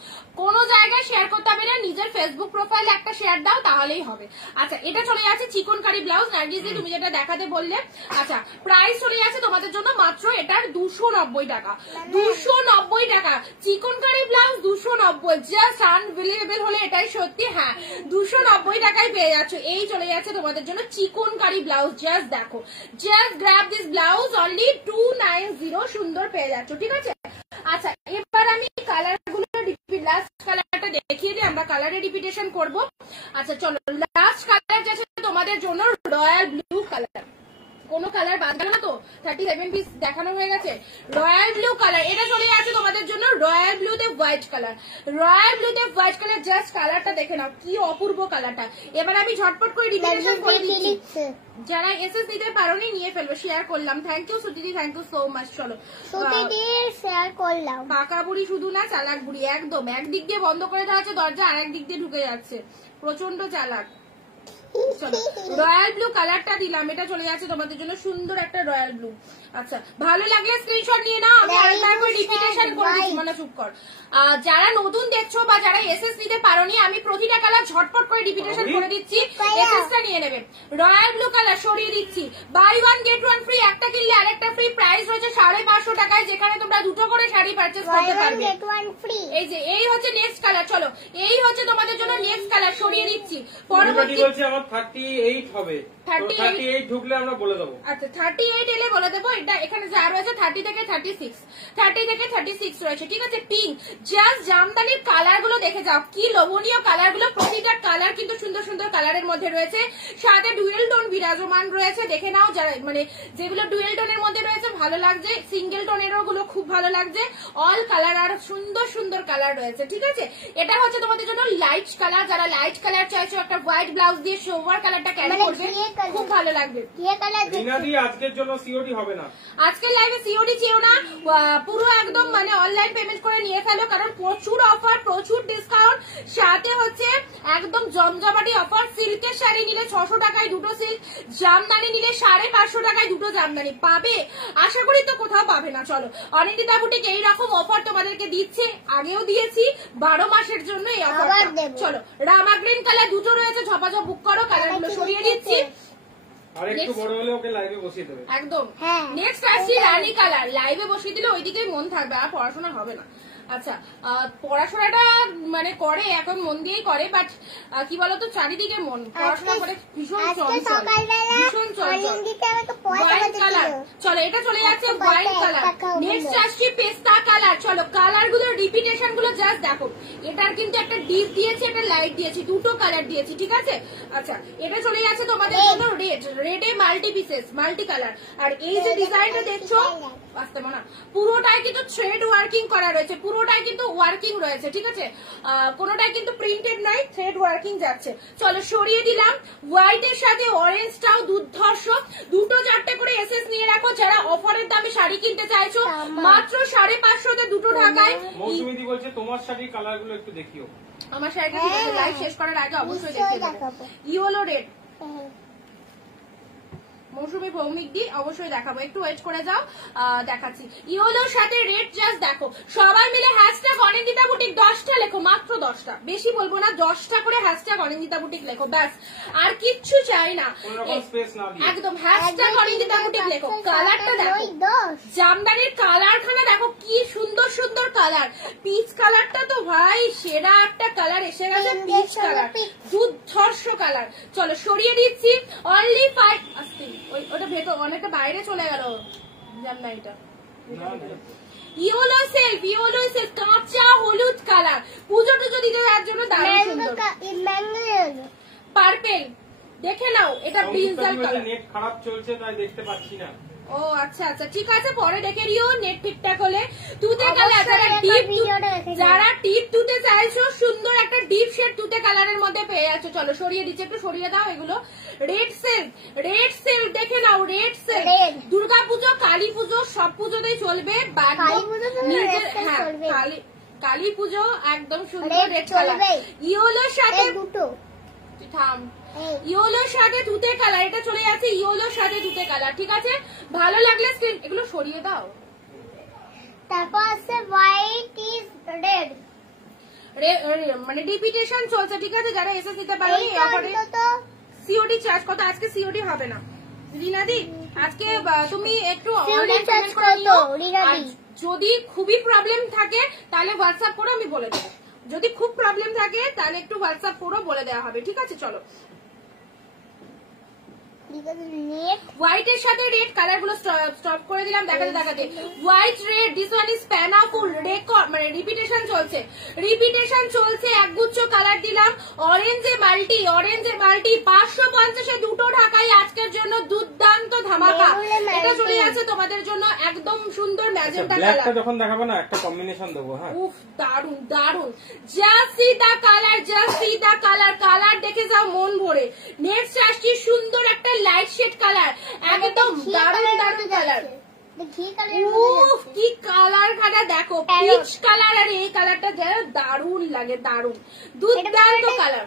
কোনো জায়গায় শেয়ার করতে হবে না, নিজের ফেসবুক প্রোফাইলে একটা শেয়ার দাও তাহলেই হবে। আচ্ছা এটা চলে আছে চিকনকারি ব্লাউজ। নার্গিস দি তুমি যেটা দেখাতে বললে, আচ্ছা প্রাইস চলে আছে তোমাদের জন্য মাত্র এটার 290 টাকা। 290 টাকা চিকনকারি ব্লাউজ, 290। জাস্ট আনবিলিভেবল হলে এটাই সত্যি। হ্যাঁ 290 টাকায় পেয়ে যাচ্ছ। এই চলে যাচ্ছে তোমাদের জন্য চিকনকারি ব্লাউজ। জাস্ট দেখো, just grab this blouse only 290, সুন্দর পেয়ে যাচ্ছ, ঠিক আছে। আচ্ছা এবার আমি কালার গুলো লাস্ট কালারটা দেখিয়ে দিই, আমরা কালারে রিপিটেশন করব। আচ্ছা চলো, লাস্ট কালার যাচ্ছে তোমাদের জন্য রয়্যাল ব্লু কালার। কোনো কালার বাদ গেল না তো? 37 পিস দেখানো হয়ে গেছে। রয়্যাল ব্লু কালার, এটা চলে আছে তোমাদের জন্য রয়্যাল ব্লুতে হোয়াইট কালার। রয়্যাল ব্লুতে হোয়াইট কালার, জাস্ট কালারটা দেখে নাও কি অপূর্ব কালারটা। এবার আমি ঝটপট করে রিপিটেশন করে দিচ্ছি, যারা এসএস নিতে পারোনি নিয়ে ফেলবো। শেয়ার করলাম, থ্যাংক ইউ সুতিদি, থ্যাংক ইউ সো মাচ। চলো সুতিদি শেয়ার করলাম। পাকা বুড়ি শুধু না, চালাক বুড়ি একদম। একদিক দিয়ে বন্ধ করে দেওয়া আছে দরজা, আর একদিক দিয়ে ঢুকে যাচ্ছে, প্রচন্ড চালাক। চলো রয়্যাল ব্লু কালারটা দিলাম, এটা চলে যাচ্ছে তোমাদের জন্য সুন্দর একটা রয়্যাল ব্লু। আচ্ছা ভালো লাগলে স্ক্রিনশট নিয়ে নাও, আমি আরেকবার করে রিপিটেশন করে দিচ্ছি। মানে চুপ কর। যারা নতুন দেখছো বা যারা এসএস নিতে পারোনি, আমি প্রতিটা কালার ঝটপট করে রিপিটেশন করে দিচ্ছি, এসএসটা নিয়ে নেবে। রয়্যাল ব্লু কালার সরিয়ে দিচ্ছি, buy one get one free, একটা কিনলে আরেকটা ফ্রি। প্রাইস হচ্ছে 550 টাকায়, যেখানে তোমরা দুটো করে শাড়ি পারচেজ করতে পারবে। এই যে এই হচ্ছে নেক্সট কালার। চলো এই হচ্ছে তোমাদের জন্য নেক্সট কালার, সরিয়ে দিচ্ছি। পরবর্তী বলছে আমার 38 হবে, 38 ঢুকলে আমরা বলে দেবো। আচ্ছা 38 এলে বলে দেবো। এটা এখানে যা রয়েছে 30 থেকে 36, 30 থেকে 36 রয়েছে, ঠিক আছে। পিঙ্ক, জাস্ট জামদানির কালার গুলো দেখে যাও, কি লোভনীয় কালার গুলো। প্রতিটা কালার কিন্তু সুন্দর সুন্দর কালারের মধ্যে রয়েছে, সাথে ডুয়েল টোন বিরাজমান রয়েছে। দেখে নাও, যারা মানে যেগুলো ডুয়েল টোনের মধ্যে রয়েছে ভালো লাগছে, সিঙ্গেল টোনেরও গুলো খুব ভালো লাগছে। অল কালার আর সুন্দর সুন্দর কালার রয়েছে, ঠিক আছে। এটা হচ্ছে তোমাদের জন্য লাইট কালার, যারা লাইট কালার চাইছো একটা হোয়াইট ব্লাউজ দিয়ে সোভার কালারটা ক্যারি করবে, খুব ভালো লাগবে। আজকের জন্য সিওডি হবে না, আজকের লাইভে সিওডি চেও না, পুরো একদম মানে অনলাইন পেমেন্ট করে নিয়ে ফেলো, কারণ প্রচুর অফার, প্রচুর ডিসকাউন্ট, সাথে হচ্ছে একদম জমজমাটি অফার। সিল্কের শাড়ি নিলে 600 টাকায় দুটো সিল্ক, জামদানি নিলে 550 টাকায় দুটো জামদানি পাবে। আশা করি তো কোথাও পাবে না। চলো অনিন্দিতা বুটিক এইরকম অফার তোমাদেরকে দিচ্ছে, আগেও দিয়েছি, 12 মাসের জন্য এই অফারটা। চলো রামা গ্রিন কালার দুটো রয়েছে, ঝপাঝপ বুক করো, কালারগুলো সরিয়ে দিচ্ছি। আরেকটু বড় হলে ওকে লাইভে বসিয়ে দেবে একদম। নেক্সট আসছি রানী কালার, লাইভে বসিয়ে দিলে ওইদিকেই মন থাকবে, আর পড়াশোনা হবে না। আচ্ছা পড়াশোনাটা মানে করে, এখন মন দিয়েই করে, বাট কি বলতো চারিদিকে মন, পড়াশোনা করে ভীষণ চঞ্চল, ভীষণ চঞ্চল। হোয়াইট কালার, চলো এটা চলে যাচ্ছে হোয়াইট কালার। নেক্সট আসছি পেস্তা কালার। চলো কালার গুলো রিপিটেশন গুলো জাস্ট দেখো, এটার কিন্তু একটা ডিপ দিয়েছি, একটা লাইট দিয়েছি, দুটো কালার দিয়েছি, ঠিক আছে। আচ্ছা এটা চলে যাচ্ছে তোমাদের জন্য রেড, রেডে মাল্টি পিসেস, মাল্টি কালার। আর এই যে ডিজাইনটা দেখছো বাস্তব না, পুরোটাই কিন্তু থ্রেড ওয়ার্কিং করা রয়েছে, পুরোটাই কিন্তু ওয়ার্কিং রয়েছে, ঠিক আছে। কোনোটাই কিন্তু প্রিন্টেড নয়, থ্রেড ওয়ার্কিং যাচ্ছে। চলো সরিয়ে দিলাম। হোয়াইটের সাথে অরেঞ্জটাও দুর্ধর্ষ, দুটো চারটে করে এসএস নিয়ে রাখো, যারা অফারের দামে শাড়ি কিনতে চাইছো, মাত্র 550 দুটো ঢাকায়। মৌসুমীদি বলছে তোমার শাড়ির কালার গুলো একটু দেখিও। আমার শাড়িটা লাইভ শেষ করার আগে অবশ্যই দেখিয়ে দেবো। ইয়েলো রেড মৌসুমী ভৌমিক দি অবশ্যই দেখাবো, একটু ওয়েট করে যাও, দেখাচ্ছি। ইয়েলোর সাথে রেড জাস্ট দেখো, সবাই মিলে হ্যাশট্যাগ অনিন্দিতা বুটিক 10টা লেখো, মাত্র 10টা, বেশি বলবো না, 10টা করে হ্যাশট্যাগ অনিন্দিতা বুটিক লেখো, ব্যাস আর কিচ্ছু চাই না, একদম হ্যাশট্যাগ অনিন্দিতা বুটিক লেখো। কালারটা দেখো, জামদানির কালারখানা দেখো, কি সুন্দর সুন্দর কালার। পিচ কালারটা তো ভাই সেরা একটা কালার এসে গেছে, পিচ কালার, দুর্ধর্ষ কালার। চলো সরিয়ে দিচ্ছি, অনলি 5। ওটা ভেতর অনেকটা বাইরে চলে গেল জামদানিটা। ইয়েলো সেলফ, ইয়েলো সেলফ, কাঁচা হলুদ কালার, পুজো টুজো দিতে যাওয়ার জন্য দারুণ সুন্দর। পার্পেল দেখে নাও, এটা ব্রিঞ্জাল কালার। নেট খারাপ চলছে তাই দেখতে পাচ্ছি না। ও আচ্ছা আচ্ছা ঠিক আছে, পরে দেখে নিও নেট ঠিকঠাক হলে। তুতে কালার, যারা টিপ তুতে চাইছো সুন্দর একটা ডিপ শেড তুতে কালারের মধ্যে পেয়ে যাচ্ছ। চলো সরিয়ে দিচ্ছি, একটু সরিয়ে দাও এগুলো। রেড সিল্ক দেখে নাও, রেড সিল্ক দুর্গা পুজো, কালী পুজো সব পুজোতেই চলবে। কালী পুজো একদম সুন্দর রেড কালার, ইয়েলোর সাথে দুটো থাম, ইয়েলোর সাথে তুতে কালার, এটা চলে যাচ্ছে ইয়েলোর সাথে তুতে কালার। ঠিক আছে, ভালো লাগলে স্ক্রিন এগুলো সরিয়ে দাও। তারপর আছে হোয়াইট ইজ রেড, মানে ডিপিটেশন চলছে। ঠিক আছে, যারা এসে দিতে পারেনি সিওডি চার্জ কত, আজকে সিওডি হবে না রিনাদি, আজকে তুমি একটু অনলাইন পেমেন্ট করে নিও। যদি খুবই প্রবলেম থাকে তাহলে হোয়াটসঅ্যাপ করে আমি বলে দেবো, যদি খুব প্রবলেম থাকে তাহলে একটু হোয়াটসঅ্যাপ করে বলে দেওয়া হবে। ঠিক আছে, চলো হোয়াইট এর সাথে রেড কালার গুলো স্টপ করে দিলাম দেখাতে। White red, this one is প্যানাফুল রেকর্ড, মানে রিপিটেশন চলছে একগুচ্ছ কালার দিলাম। অরেঞ্জে মাল্টি 550 দুটো ঢাকাই আজকের জন্য দুর্দান্ত ধামাকা। এটা চলে আছে তোমাদের জন্য একদম সুন্দর ম্যাজেন্টা কালার। ব্ল্যাকটা যখন দেখাবো না একটা কম্বিনেশন দেবো। হ্যাঁ, উফ দারুন দারুন, just see the colour, colour দেখে যাও মন ভরে। নেক্সট আসছি সুন্দর একটা লাইট শেড কালার, একদম দারুন কালার। উফ কি কালার খানা দেখো, পিচ কালার, আর এই কালারটা যেন দারুন লাগে, দারুন দুর্দান্ত কালার।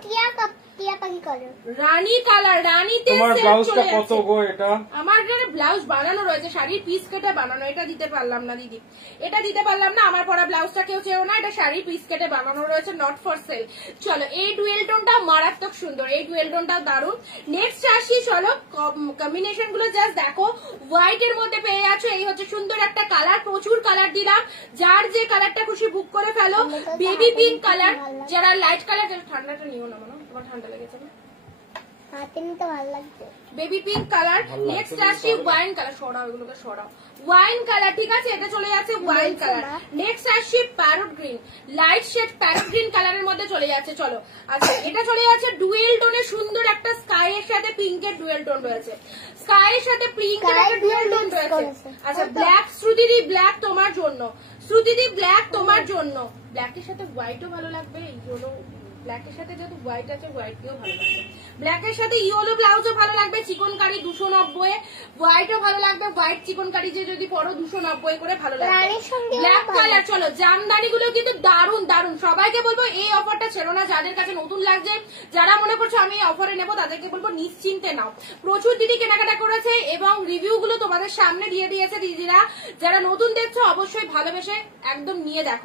রানী কালার, রানীতে তোমার ব্লাউজটা কত গো? এটা আমার ব্লাউজ বানানো রয়েছে, শাড়ির পিস কেটে বানানো, এটা দিতে পারলাম না দিদি, এটা দিতে পারলাম না। আমার পরা ব্লাউজটা কেউ চেয়েও না, এটা শাড়ির পিস কেটে বানানো রয়েছে, নট ফর সেল। চলো এই ডুয়েল টোনটা মারাত্মক সুন্দর, এই ডুয়েল টোনটা দারুন। নেক্সট আসি, চলো কম্বিনেশন গুলো জাস্ট দেখো। হোয়াইট এর মধ্যে পেয়ে যাচ্ছ, এই হচ্ছে সুন্দর একটা কালার, প্রচুর কালার দিলাম, যার যে কালারটা খুশি বুক করে ফেলো। বেবি পিঙ্ক কালার, যারা লাইট কালার, ঠান্ডাটা নিও না, তোমার ঠান্ডা লেগেছে না, হাতে নিতে ভালো লাগছে। Baby pink colour. নেক্সট আসি ওয়াইন কালার, সরাও এগুলোকে সরাও, ওয়াইন কালার। ঠিক আছে, এটা চলে যাচ্ছে ওয়াইন কালার। নেক্সট আসি parrot green, light shade parrot green কালারের মধ্যে চলে যাচ্ছে। চলো আচ্ছা, এটা চলে যাচ্ছে ডুয়েল টোনে, সুন্দর একটা স্কাই এর সাথে পিঙ্কের ডুয়েল টোন রয়েছে, স্কাই এর সাথে পিঙ্কের একটা ডুয়েল টোন রয়েছে। আচ্ছা ব্ল্যাক, শ্রুতিদি ব্ল্যাক তোমার জন্য, ব্ল্যাকের সাথে হোয়াইটও ভালো লাগবে, ইয়েলো ব্ল্যাকের সাথে যেহেতু হোয়াইট আছে হোয়াইটকেও ভালো লাগবে, ব্ল্যাকের সাথে ইয়েলো ব্লাউজও ভালো লাগবে, চিকনকারি 290, হোয়াইটও ভালো লাগবে, হোয়াইট চিকনকারি যে যদি পরো 290 করে ভালো লাগবে। ব্ল্যাক কালার, চলো জামদানি গুলো কিন্তু দারুন দারুন। সবাইকে বলবো এই অফারটা ছেড়ো না, যাদের কাছে নতুন লাগছে, যারা মনে করছো আমি এই অফারে নেবো, তাদেরকে বলবো নিশ্চিন্তে নাও। প্রচুর দিদি কেনাকাটা করেছে এবং রিভিউ গুলো তোমাদের সামনে দিয়ে দিয়েছে দিদিরা। যারা নতুন দেখছো অবশ্যই ভালোবেসে একদম নিয়ে দেখো।